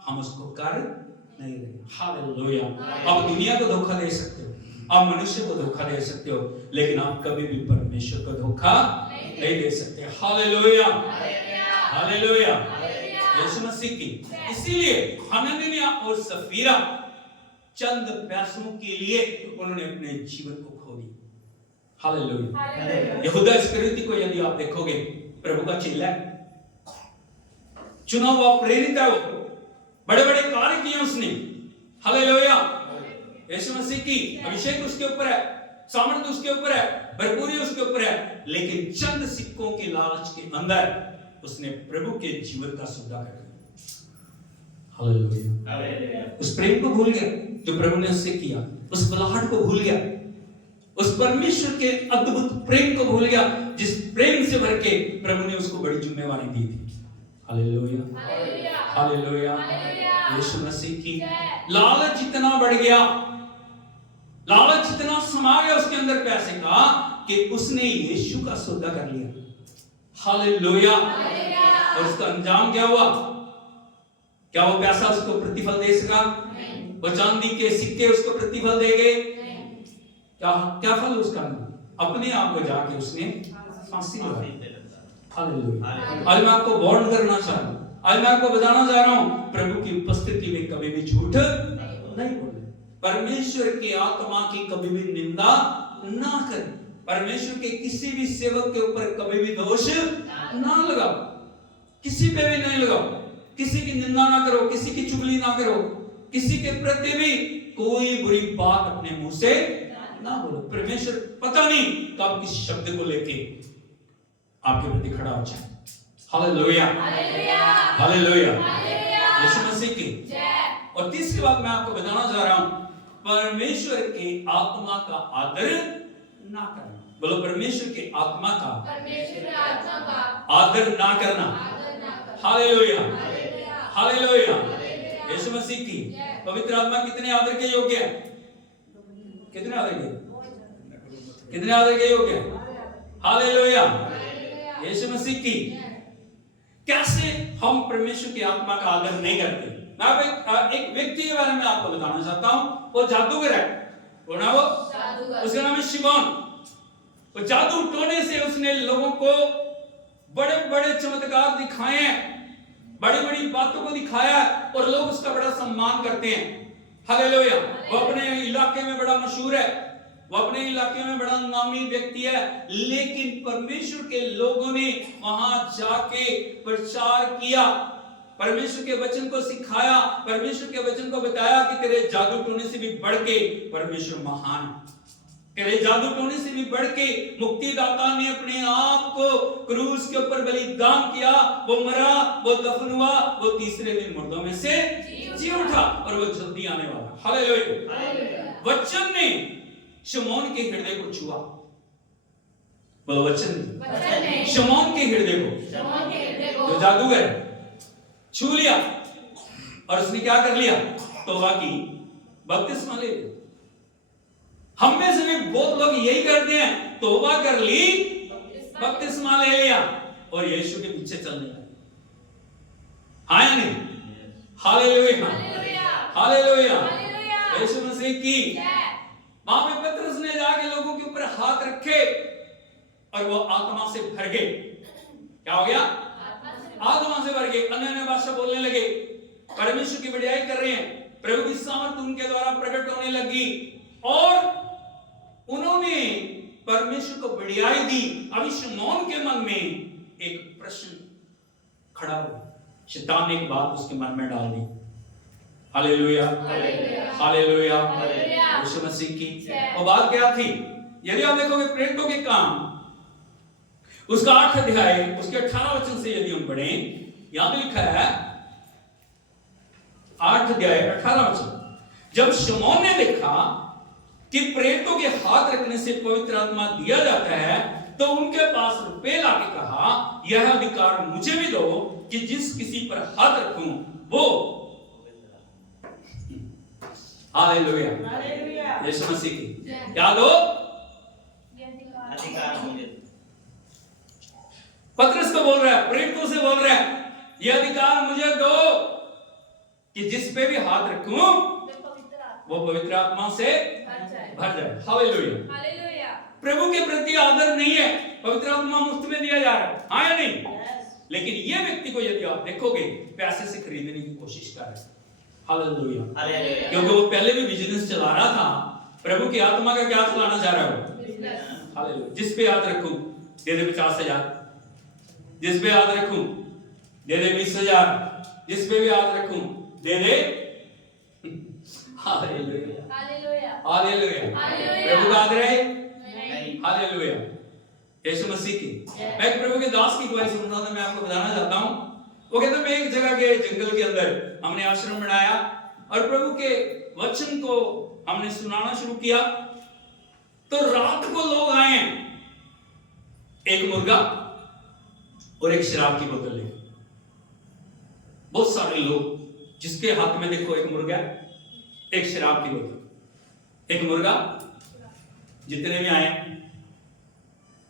हम उसको कर नहीं रहे। हालेलुया। आप दुनिया को धोखा दे सकते हो, आप मनुष्य को धोखा दे सकते हो, लेकिन आप कभी भी परमेश्वर को धोखा नहीं दे सकते। Hallelujah, hallelujah. यीशु मसीह की इसीलिए हनन्याह और सफीरा चंद पैसों के लिए उन्होंने अपने जीवन को खो दिया। हालेलुया। यहूदा इस्करियोती को यदि आप देखोगे, प्रभु का चेला है, चुना हुआ प्रेरित है, वो बड़े बड़े कार्य किए उसने। हालेलुया। यीशु मसीह की अभिषेक उसके ऊपर है, सामर्थ्य उसके ऊपर है, भरपूरी उसके ऊपर है, लेकिन चंद सिक्कों के लालच के अंदर उसने प्रभु के जीवन का सौदा कर दिया। हालेलुया। उस प्रेम को भूल गया जो प्रभु ने उससे किया, उस बुलाहट को भूल गया, उस परमेश्वर के अद्भुत प्रेम को भूल गया जिस प्रेम से भर के प्रभु ने उसको बड़ी जिम्मेवारी दी थी। Hallelujah, hallelujah. यीशु मसीह की लालच जितना बढ़ गया, लालच इतना समा गया उसके अंदर पैसे का कि उसने यीशु का सौदा कर लिया। हालेलुया। और उसका अंजाम क्या हुआ? क्या वो पैसा उसको प्रतिफल दे सका? वो चांदी के सिक्के उसको प्रतिफल दे गए? क्या फल उसका? अपने आप को जाके उसने फांसी लगाई। हालेलुया। आज मैं आपको वार्न करना चाहता हूं, आज मैं आपको बताना चाह रहा हूं, प्रभु की उपस्थिति में कभी भी झूठ नहीं बोले, परमेश्वर की आत्मा की कभी भी निंदा ना करें, परमेश्वर के किसी भी सेवक के ऊपर कभी भी दोष ना लगाओ, किसी पे भी नहीं लगाओ, किसी की निंदा ना करो, किसी की चुगली ना करो, किसी के प्रति भी कोई बुरी बात अपने मुंह से ना बोलो। परमेश्वर पता नहीं कब किस शब्द को लेके आपके प्रति खड़ा हो जाए। Hallelujah, hallelujah. यीशु मसीह की जय। और तीसरी बात मैं आपको बताना चाह रहा हूं, परमेश्वर के आत्मा का आदर ना करना। बोलो, परमेश्वर के आत्मा का आदर ना करना। Hallelujah, hallelujah. यीशु मसीह की पवित्र आत्मा कितने आदर के योग्य है? कितने आदर के? कितने आदर के योग्य है? हालेलुया। यीशु मसीह की कैसे हम परमेश्वर की आत्मा का आदर नहीं करते? मैं एक व्यक्ति के बारे में आपको बताना चाहता हूं, वो जादूगर है। वो ना वो उसका नाम है शिमोन। वो जादू टोने से उसने लोगों को बड़े बड़े चमत्कार दिखाए हैं, बड़ी बड़ी बातों को दिखाया है और लोग उसका बड़ा सम्मान करते हैं। हालेलुया। वो अपने इलाके में बड़ा मशहूर है, वो अपने इलाके में बड़ा नामी व्यक्ति है, लेकिन परमेश्वर के लोगों ने वहां जाके प्रचार किया, परमेश्वर के वचन को सिखाया, परमेश्वर के वचन को बताया कि तेरे जादू टोने से भी बढ़ के परमेश्वर महान है, तेरे जादू टोने से भी बढ़ के मुक्तिदाता ने अपने आप को क्रूस के ऊपर बलिदान किया, वो मरा, वो दफन हुआ, वो तीसरे दिन मुर्दों में से जी उठा और वो जल्दी आने वाला। हालेलुया। वचन ने शिमोन के हृदय को छुआ। बोलो, वचन ने शिमोन के हृदय को, जो जादूगर छू लिया और उसने क्या कर लिया? तौबा की, बपतिस्मा ले लिया। हम में से भी बहुत लोग यही करते हैं, तौबा कर ली, बपतिस्मा ले लिया और यीशु के पीछे चलने लगे। हाँ या नहीं? Hallelujah, hallelujah. यीशु मसीह की वहां पे पतरस ने जाके लोगों के ऊपर हाथ रखे और वो आत्मा से भर गए। क्या हो गया? आत्मा से भर गए, अन्य भाषा बोलने लगे, परमेश्वर की बढ़ाई कर रहे हैं, प्रभु की सामर्थ उनके द्वारा प्रकट होने लगी और उन्होंने परमेश्वर को बढ़ियाई दी। अभी शमौन के मन में एक प्रश्न खड़ा हुआ, शैतान ने एक बात उसके मन में डाल दी। हालेलुया, हालेलुया, यीशु मसीह की। और बात क्या थी? यदि आप देखोगे प्रेरितों के काम उसका 8 अध्याय उसके 18 वचन से यदि हम पढ़ें, यहां भी लिखा है 8 अध्याय 18 वचन, जब शमौन ने देखा कि प्रेरितों के हाथ रखने से पवित्र आत्मा दिया जाता है, तो उनके पास रुपए लाके कहा, यह अधिकार मुझे भी दो कि जिस किसी पर हाथ रखूं वो। हालेलुया, यीशु मसीह की। क्या दो? अधिकार मुझे। पतरस को बोल रहा है, प्रेरितों से बोल रहा है, यह अधिकार मुझे दो कि जिस पे भी हाथ रखूं वो पवित्र आत्मा से भर जाए। हालेलुया। प्रभु के प्रति आदर नहीं है, पवित्र आत्मा मुफ्त में दिया जा रहा है, हाँ या नहीं? लेकिन ये व्यक्ति को यदि आप देखोगे पैसे से खरीदने की कोशिश कर रहे हैं। हालेलुया, क्योंकि वो पहले भी बिजनेस चला रहा था। प्रभु की आत्मा का क्या चलाना चाह रहा है? हालेलुया। जिस पे हाथ रखूं दे दे 50,000, जिस पे हाथ रखूं दे दे 20,000, जिस पे भी हाथ रखूं दे दे। Hallelujah, hallelujah. प्रभु का आदर है? हालेलुया, यीशु मसीह की। मैं एक प्रभु के दास की गवाही सुन रहा था, मैं आपको बताना चाहता हूं। वो कहते मैं एक जगह के जंगल के अंदर हमने आश्रम बनाया और प्रभु के वचन को हमने सुनाना शुरू किया। तो रात को लोग आए, एक मुर्गा और एक शराब की बोतल लेकर। बहुत सारे लोग जिसके हाथ में देखो एक मुर्गा, एक शराब की बोतल, एक मुर्गा, जितने भी आए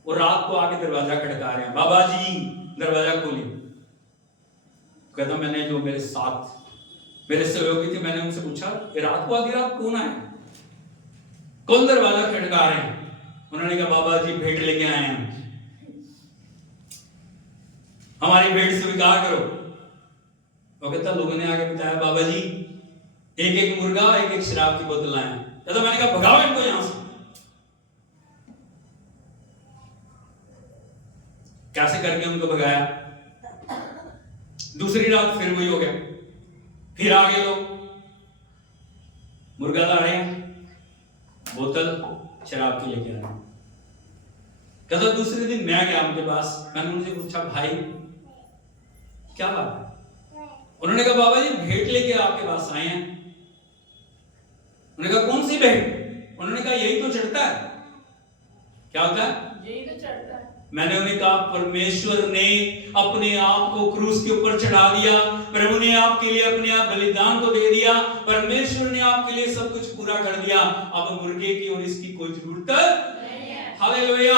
वो रात को आके दरवाजा खटका रहे हैं, बाबा जी दरवाजा खोलिए। कहता मैंने जो मेरे साथ मेरे सहयोगी थे, मैंने उनसे पूछा रात को आधी रात कौन आए, कौन दरवाजा खटका रहे हैं? उन्होंने कहा बाबा जी भेंट लेके आए हैं, हमारी भेंट स्वीकार करो। वो कहता लोगों ने आगे बताया बाबा जी एक एक मुर्गा एक एक शराब की बोतल लाए। कहता मैंने कहा भगाओ इनको यहां से। कैसे करके उनको भगाया। दूसरी रात फिर वही हो गया, फिर आगे लोग मुर्गा ला रहे हैं, बोतल शराब की लेके आ रहे हैं। कहता दूसरे दिन मैं गया उनके पास, मैंने उनसे पूछा भाई क्या बात है? उन्होंने कहा बाबा जी भेंट लेके आपके पास आए हैं। उन्होंने कहा कौन सी भेंट? उन्होंने कहा यही तो चढ़ता है। क्या होता है? यही तो चढ़ता है। मैंने उन्हें कहा परमेश्वर ने अपने आप को क्रूस के ऊपर चढ़ा दिया, प्रभु ने आपके लिए अपने आप बलिदान को दे दिया, परमेश्वर ने आपके लिए सब कुछ पूरा कर दिया। अब मुर्गे की और इसकी कोई जरूरत नहीं है। हालेलुया।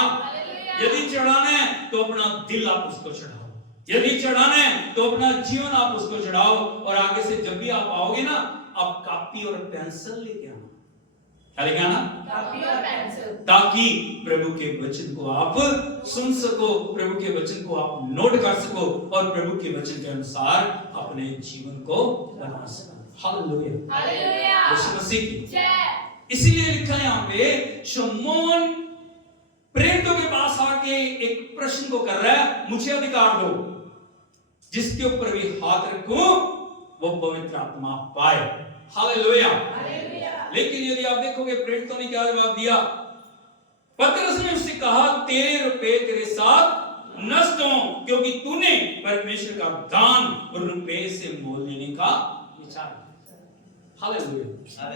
यदि चढ़ाना है तो अपना दिल आप उसको चढ़ाओ, यदि चढ़ाना है तो अपना जीवन आप उसको चढ़ाओ। और आगे से जब भी आप आओगे ना, आप कापी और पेंसिल लेके आना। क्या लेके आना? कापी और पेंसिल, ताकि प्रभु के वचन को आप सुन सको, प्रभु के वचन को आप नोट कर सको और प्रभु के वचन के अनुसार अपने जीवन को बना सको। हालेलुया, हालेलुया, यीशु मसीह की जय। इसीलिए लिखा है यहाँ पे शमौन प्रेरितों के पास आके एक प्रश्न को कर रहा है, मुझे अधिकार दो जिसके ऊपर भी हाथ रखूं वो पवित्र आत्मा पाए। Hallelujah, hallelujah. लेकिन यदि आप देखोगे प्रेरितों ने क्या जवाब दिया? पतरस ने उससे कहा तेरे रुपए तेरे साथ नष्ट हो, क्योंकि तूने परमेश्वर का दान और रुपए से मोल लेने का विचार किया। हालेलुया।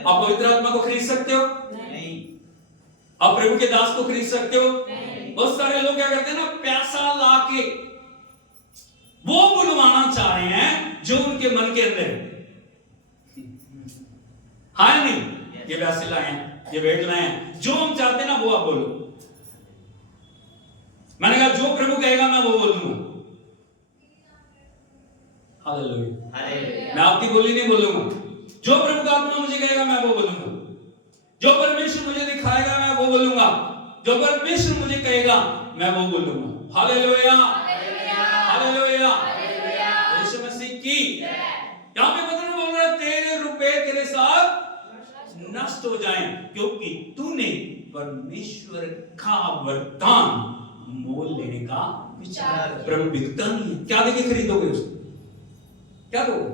आप पवित्र आत्मा को खरीद सकते हो? नहीं। आप प्रभु के दास को खरीद सकते हो? नहीं। बहुत सारे लोग क्या करते हैं ना, पैसा लाके वो बुलवाना चाह रहे हैं जो उनके मन के अंदर है। हाँ नहीं, ये पैसे लाए हैं, ये भेंट लाए हैं, जो हम चाहते हैं ना वो आप बोलो। मैंने कहा जो प्रभु कहेगा मैं वो बोलूंगा। हालेलुया। मैं आपकी बोली नहीं बोलूंगा, जो प्रभु का आत्मा मुझे कहेगा मैं वो बोलूंगा, जो परमेश्वर मुझे दिखाएगा मैं वो बोलूंगा, जो परमेश्वर मुझे कहेगा मैं वो बोलूंगा। हालेलुया, हालेलुया, यीशु मसीह की। यहां पे पतरस बोल रहा है तेरे रुपए तेरे साथ नष्ट हो जाएं, क्योंकि तूने परमेश्वर का वरदान मोल लेने का विचार। प्रभु बिकता नहीं है, क्या देके खरीदोगे उसको? क्या दोगे?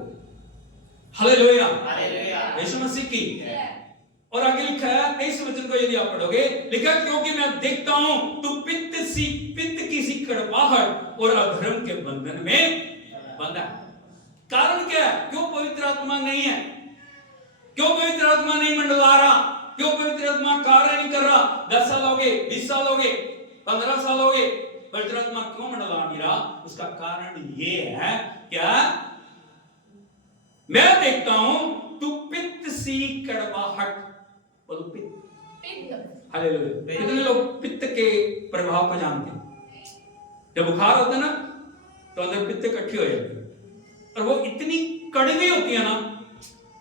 हालेलुया, यीशु मसीह की। और आगे लिखा है 23 वचन को यदि आप पढ़ोगे, लिखा क्योंकि मैं देखता हूं तू पित्त की सी कड़वाहट और अधर्म के बंधन में बंधा। कारण क्या है? क्यों पवित्र आत्मा नहीं है? क्यों पवित्र आत्मा नहीं मंडला रहा? क्यों पवित्र आत्मा कार्य नहीं कर रहा? 10 साल हो गए, 20 साल हो गए, 15 साल हो गए, पवित्र आत्मा क्यों मंडला नहीं रहा? उसका कारण ये है, क्या? मैं देखता हूं तू पित्त सी कड़वाहट, बोलो पित्त। हालेलुया। कितने लोग पित्त के प्रभाव को जानते हैं? जब बुखार होता है ना तो अंदर पित्त इकट्ठी हो जाती है और वो इतनी कड़वी होती है ना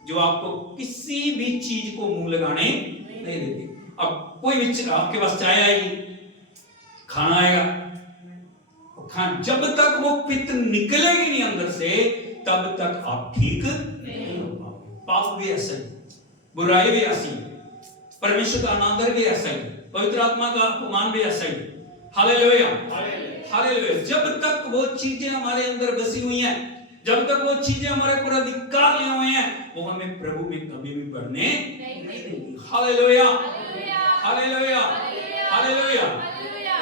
जो आपको किसी भी चीज को मुंह लगाने नहीं देती। अब कोई भी आपके पास चाय आएगी, खाना आएगा, जब तक वो पित्त निकलेगी नहीं अंदर से तब तक आप ठीक नहीं हो पाओगे। पाप भी ऐसा ही, बुराई भी ऐसी, परमेश्वर का अनादर भी ऐसा ही, पवित्र आत्मा का अपमान भी ऐसा ही। Hallelujah, hallelujah. जब तक वो चीजें हमारे अंदर बसी हुई हैं, जब तक वो चीजें हमारे पूरा अधिकार लिए हुए हैं, वो हमें प्रभु में कभी भी बढ़ने नहीं देगी। Hallelujah, hallelujah, hallelujah,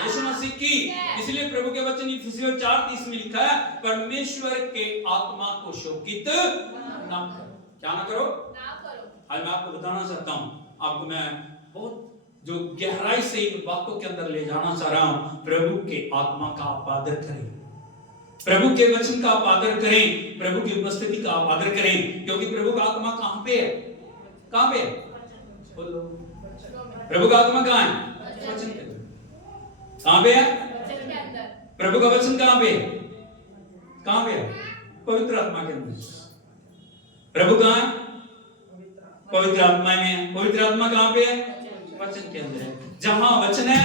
Yeshu Masih की। इसलिए प्रभु के वचन इफिसियों 4:30 में लिखा है, परमेश्वर के आत्मा को शोकित ना करो। क्या ना करो? आज मैं आपको बताना चाहता हूं, आपको मैं बहुत जो गहराई से इन बातों के अंदर ले जाना चाह रहा हूं। प्रभु के आत्मा का आप आदर करें, प्रभु के वचन का आप आदर करें, प्रभु की उपस्थिति का आप आदर करें, क्योंकि प्रभु का आत्मा कहां पे है? कहां पे है? बोलो। प्रभु का आत्मा कहां है? वचन के अंदर। कहां पे है? प्रभु का वचन कहां पे है? कहां पे है? पवित्र आत्मा के अंदर। प्रभु कहां है? पवित्र आत्मा में है। पवित्र आत्मा कहां पे है? वचन के अंदर है। जहां वचन है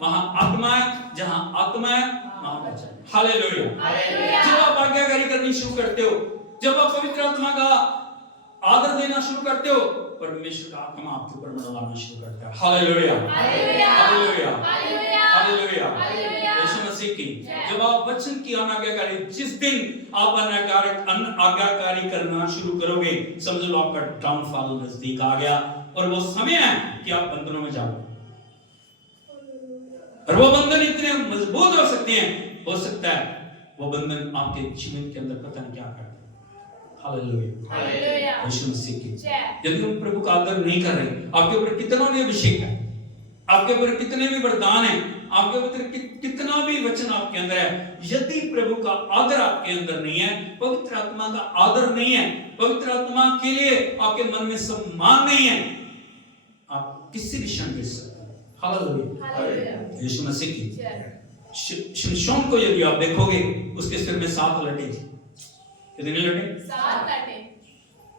वहां आत्मा है, जहां आत्मा है वहां वचन। Hallelujah, hallelujah. जब आप आज्ञाकारी करनी शुरू करते हो, जब आप पवित्र आत्मा का आदर देना शुरू करते हो, परमेश्वर का आत्मा आपके ऊपर मंडलाना शुरू करता है। Hallelujah, hallelujah, hallelujah, hallelujah, Yeshu Masih की। जब आप वचन की अनाज्ञाकारी, जिस दिन आप अनाज्ञाकारी करना शुरू करोगे, समझ लो आपका डाउनफॉल नजदीक आ गया और वो समय है कि आप बंधनों में जाओ। और वो बंधन इतने मजबूत हो सकते हैं, हो सकता है वो बंधन आपके जीवन के अंदर पता नहीं क्या करते हैं। हालेलुया, हालेलुया, यीशु मसीह की। यदि हम प्रभु का आदर नहीं कर रहे, आपके ऊपर कितना भी अभिषेक है, आपके ऊपर कितने भी वरदान है, आपके ऊपर कितना भी वचन आपके अंदर है, यदि प्रभु का आदर आपके अंदर नहीं है, पवित्र आत्मा का आदर नहीं है, पवित्र आत्मा के लिए आपके मन में सम्मान नहीं है, आप किसी भी क्षण गिर सकते हैं। हालेलुया, यीशु मसीह की। शिमशोन को यदि आप देखोगे, उसके सिर में 7 लटे थे। कितने लटे? 7 लटे।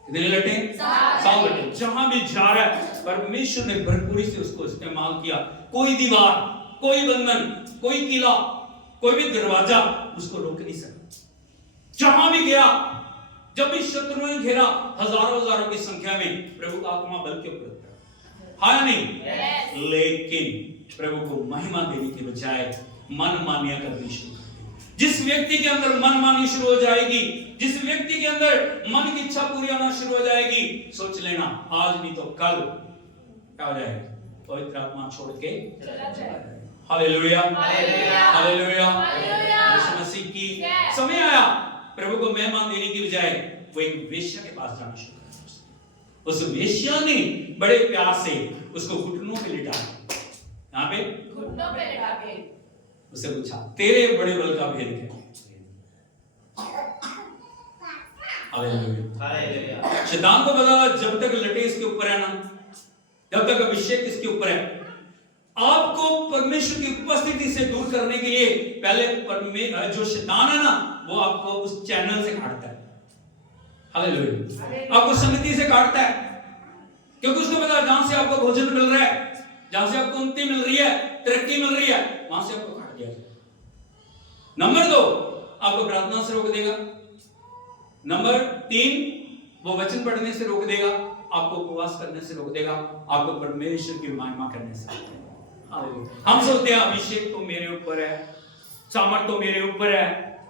कितने लटे? 7 लटे। जहां भी जा रहा है परमेश्वर ने भरपूरी से उसको इस्तेमाल किया। कोई दीवार, कोई बंधन, कोई किला, कोई भी दरवाजा उसको रोक नहीं सका। जहां भी गया, जब भी शत्रुओं ने घेरा, हजारों की संख्या में, प्रभु का आत्मा बल के ऊपर था। हाँ नहीं? yes. लेकिन प्रभु को महिमा देने के बजाय मन मानिया करनी शुरू कर दी। जिस व्यक्ति के अंदर मन मानी शुरू हो जाएगी, जिस व्यक्ति के अंदर मन की इच्छा पूरी होना शुरू हो जाएगी, सोच लेना आज नहीं तो कल क्या हो जाएगा? पवित्र आत्मा छोड़ के चला जाएगा। Hallelujah, hallelujah, hallelujah, Yeshu Masih की। समय आया प्रभु को मेहमान देने की बजाय वो एक वेश्या के पास जाना शुरू कर। उस वेश्या ने बड़े प्यार से उसको घुटनों पे लिटा, यहाँ पे घुटनों पे लिटा के उसे पूछा, तेरे बड़े बल का भेद क्या? हालेलुया। शैतान को पता जब तक लटे इसके ऊपर है ना, जब तक अभिषेक इसके ऊपर है, आपको परमेश्वर की उपस्थिति से दूर करने के लिए पहले जो शैतान है ना, वो आपको उस चैनल से काटता है। हालेलुया। आपको संगति से काटता है, क्योंकि उसको पता है जहां से आपको भोजन मिल रहा है, जहां से आपको उन्नति मिल रही है, तरक्की मिल रही है, वहां से आपको काट दिया। नंबर 2, आपको प्रार्थना से रोक देगा। नंबर 3, वो वचन पढ़ने से रोक देगा। आपको उपवास करने से रोक देगा, आपको परमेश्वर की महिमा करने से रोक देगा। हालेलुया। हम सोचते हैं अभिषेक तो मेरे ऊपर है, सामर्थ तो मेरे ऊपर है,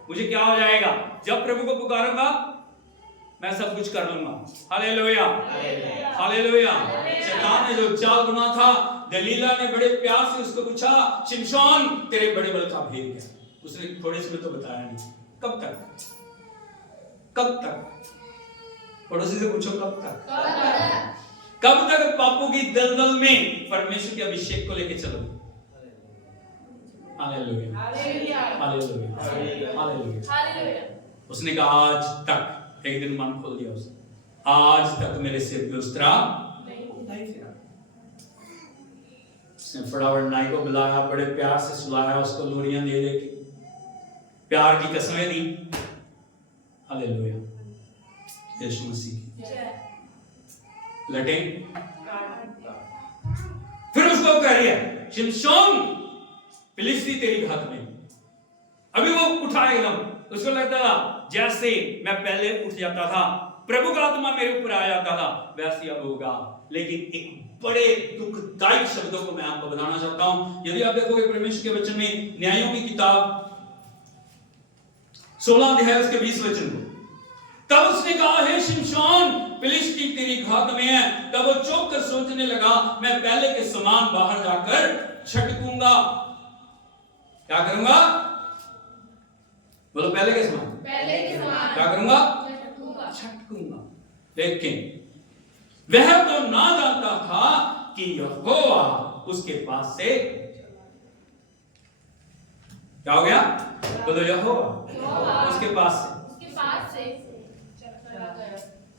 मुझे क्या हो जाएगा, जब प्रभु को पुकारूंगा मैं सब कुछ कर लूंगा। Hallelujah, hallelujah. शैतान ने जो चाल बुना था, दलीला ने बड़े प्यार से उसको पूछा, शिमशोन तेरे बड़े बल का भेद क्या? उसने थोड़े से में तो बताया नहीं। कब तक, कब तक, पड़ोसी से पूछो कब तक, कब तक पापों की दलदल में परमेश्वर के अभिषेक को लेके चलोगे? Hallelujah, hallelujah, hallelujah. उसने कहा आज तक, एक दिन मन खोल दिया उसने, आज तक मेरे सिर पे उस्तरा नहीं फिरा। उसने फटाफट नाई को बुलाया, बड़े प्यार से सुलाया, उसको लोरियां दे दे के प्यार की कसमें दी। हालेलुया, यीशु मसीह की लटे। फिर उसको कह रही है, शिमशोन फिलिस्ती तेरी घात में। अभी वो उठा एकदम, उसको लगता था जैसे मैं पहले उठ जाता था, प्रभु का आत्मा मेरे ऊपर आ जाता था, वैसे अब होगा। लेकिन एक बड़े दुखदायी शब्दों को मैं आपको बताना चाहता हूं। यदि आप देखोगे परमेश्वर के वचन में, न्यायों की किताब 16 अध्याय उसके 20 वचन को, तब उसने कहा, हे शिमशोन फिलिस्ती तेरी घात में है। तब वो चौंक कर सोचने लगा, मैं पहले के समान बाहर जाकर छटकूंगा। क्या करूंगा? बोलो, पहले के समान क्या करूंगा? छटकूंगा। लेकिन वह तो ना जानता था कि यहोवा उसके पास से क्या हो गया? बोलो, यहोवा उसके पास से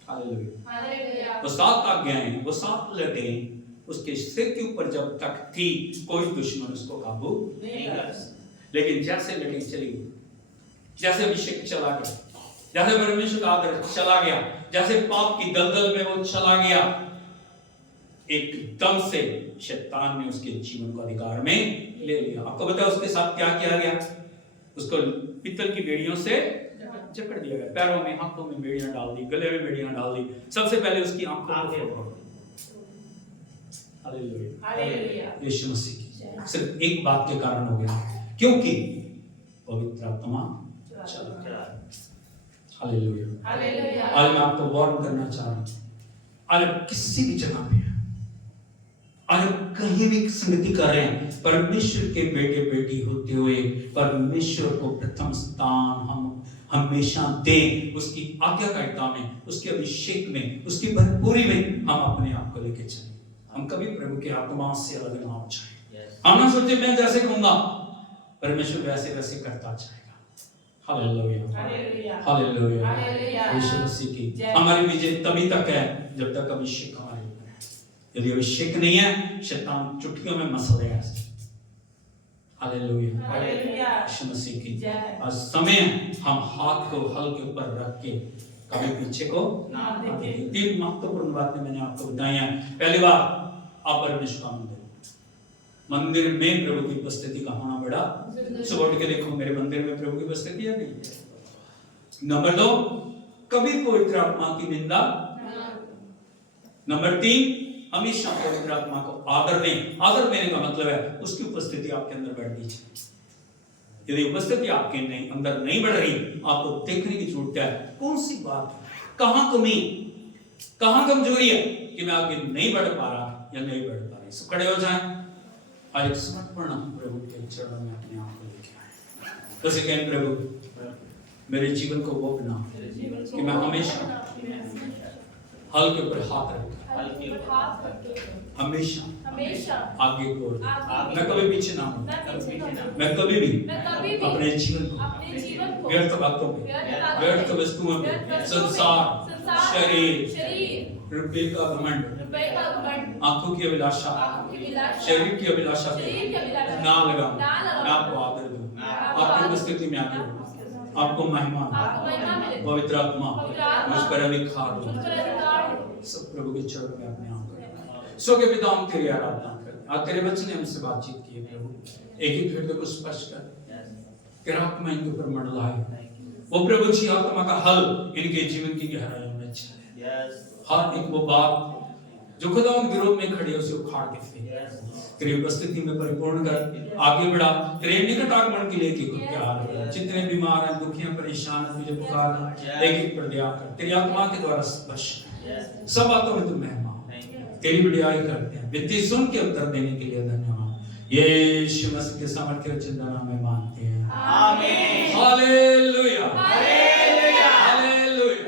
हालेलुया। वो 7 आज्ञाएं, वो 7 लटें उसके सिर के ऊपर जब तक थी, कोई दुश्मन उसको काबू नहीं कर सकता। लेकिन जैसे लटें चली गई, जैसे अभिषेक चला गया, जैसे परमेश्वर का आदर चला गया, जैसे पाप की दलदल में वो चला गया, एकदम से शैतान ने उसके जीवन को अधिकार में ले लिया। आपको पता है उसके साथ क्या किया गया? उसको पीतल की बेड़ियों से जकड़ दिया गया, पैरों में हाथों में बेड़ियां डाल दी, गले में बेड़ियां डाल दी, सबसे पहले उसकी आंखों को। हालेलुया, यीशु मसीह की सिर्फ एक बात के कारण हो गया, क्योंकि पवित्र आत्मा चला। हालेलुया। आज मैं आपको वार्न करना चाह रहा हूं, आज किसी भी जगह पे, आज कहीं भी संगति कर रहे हैं, परमेश्वर के बेटे बेटी होते हुए परमेश्वर को प्रथम स्थान हम हमेशा दें। उसकी आज्ञाकारिता में, उसके अभिषेक में, उसकी भरपूरी में हम अपने आप को लेके चलें। हम कभी प्रभु के आत्मा से अलग ना हो जाए। हम ना सोचे मैं जैसे कहूंगा, परमेश्वर वैसे वैसे करता जाएगा। Hallelujah, hallelujah. यीशु मसीह की हमारी विजय तभी तक है जब तक अभिषेक हमारे ऊपर है। यदि अभिषेक नहीं है, शैतान चुटकियों में मसल है। हालेलुया, यीशु मसीह की आज समय हम हाथ को हल के ऊपर रख के कभी पीछे को ना देखें। 3 महत्वपूर्ण बातें मैंने आपको बताई हैं। पहली बात, आप परमेश्वर का मंदिर में प्रभु की उपस्थिति का होना बड़ा। सुबह उठ के देखो, मेरे मंदिर में प्रभु की उपस्थिति है नहीं। नंबर 2, कभी पवित्र आत्मा की निंदा। नंबर 3, हमेशा पवित्र आत्मा को आदर दें। आदर देने का मतलब है उसकी उपस्थिति आपके अंदर बढ़नी चाहिए। यदि उपस्थिति आपके अंदर नहीं बढ़ रही, आपको देखने की जरूरत है कौन सी बात, कहां कमी, कहां कमजोरी है कि मैं आगे नहीं बढ़ पा रहा या नहीं बढ़ पा रही। सब खड़े हो जाएं, आज समर्पण प्रभु के चरणों में अपने आप को लेके आए। तो कहें, प्रभु मेरे जीवन को वो बना कि मैं हमेशा हल के ऊपर हाथ रखूं, हमेशा आगे को, मैं कभी पीछे ना हूं, मैं कभी भी अपने जीवन को व्यर्थ बातों पे, व्यर्थ वस्तुओं पे, संसार, शरीर, रुपये का घमंड, आंखों की अभिलाषा, शरीर की अभिलाषा ना लगाऊं, मैं आपको आदर दूं, आपकी उपस्थिति में आके आपको महिमा, पवित्र आत्मा मुझ पर अधिकार हो। सब प्रभु के चरणों में अपने आप करें। सो के पिता, हम तेरी आराधना करते हैं। आज तेरे बच्चे ने हमसे बातचीत की है प्रभु, एक ही हृदय को स्पर्श कर, तेरा आत्मा इनके ऊपर मंडलाए। वो प्रभु जी आत्मा का हल इनके जीवन की गहराइयों में चले। Yes. हर एक वो बात जो खुदा के विरोध में खड़ी है उसे उखाड़ के फेंक। तेरी उपस्थिति में परिपूर्ण कर, आगे बढ़ा, तेरे निकट आगमन के लिए कि तैयार है। जितने बीमार हैं, दुखी हैं, परेशान हैं, तुझे पुकार है, एक एक पर दया कर, तेरी आत्मा के द्वारा स्पर्श कर। सब बातों में तुम मेहमान, तेरी बड़ाई करते हैं। विनती सुन के उत्तर देने के लिए धन्यवाद। यीशु मसीह के सामर्थ्य और चिंता नाम में मांगते हैं, आमीन। Hallelujah, hallelujah, hallelujah.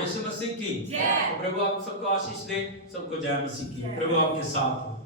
Yeshu Masih की जय। प्रभु आप सबको आशीष दे, सबको जय मसीह की। प्रभु आपके साथ हो।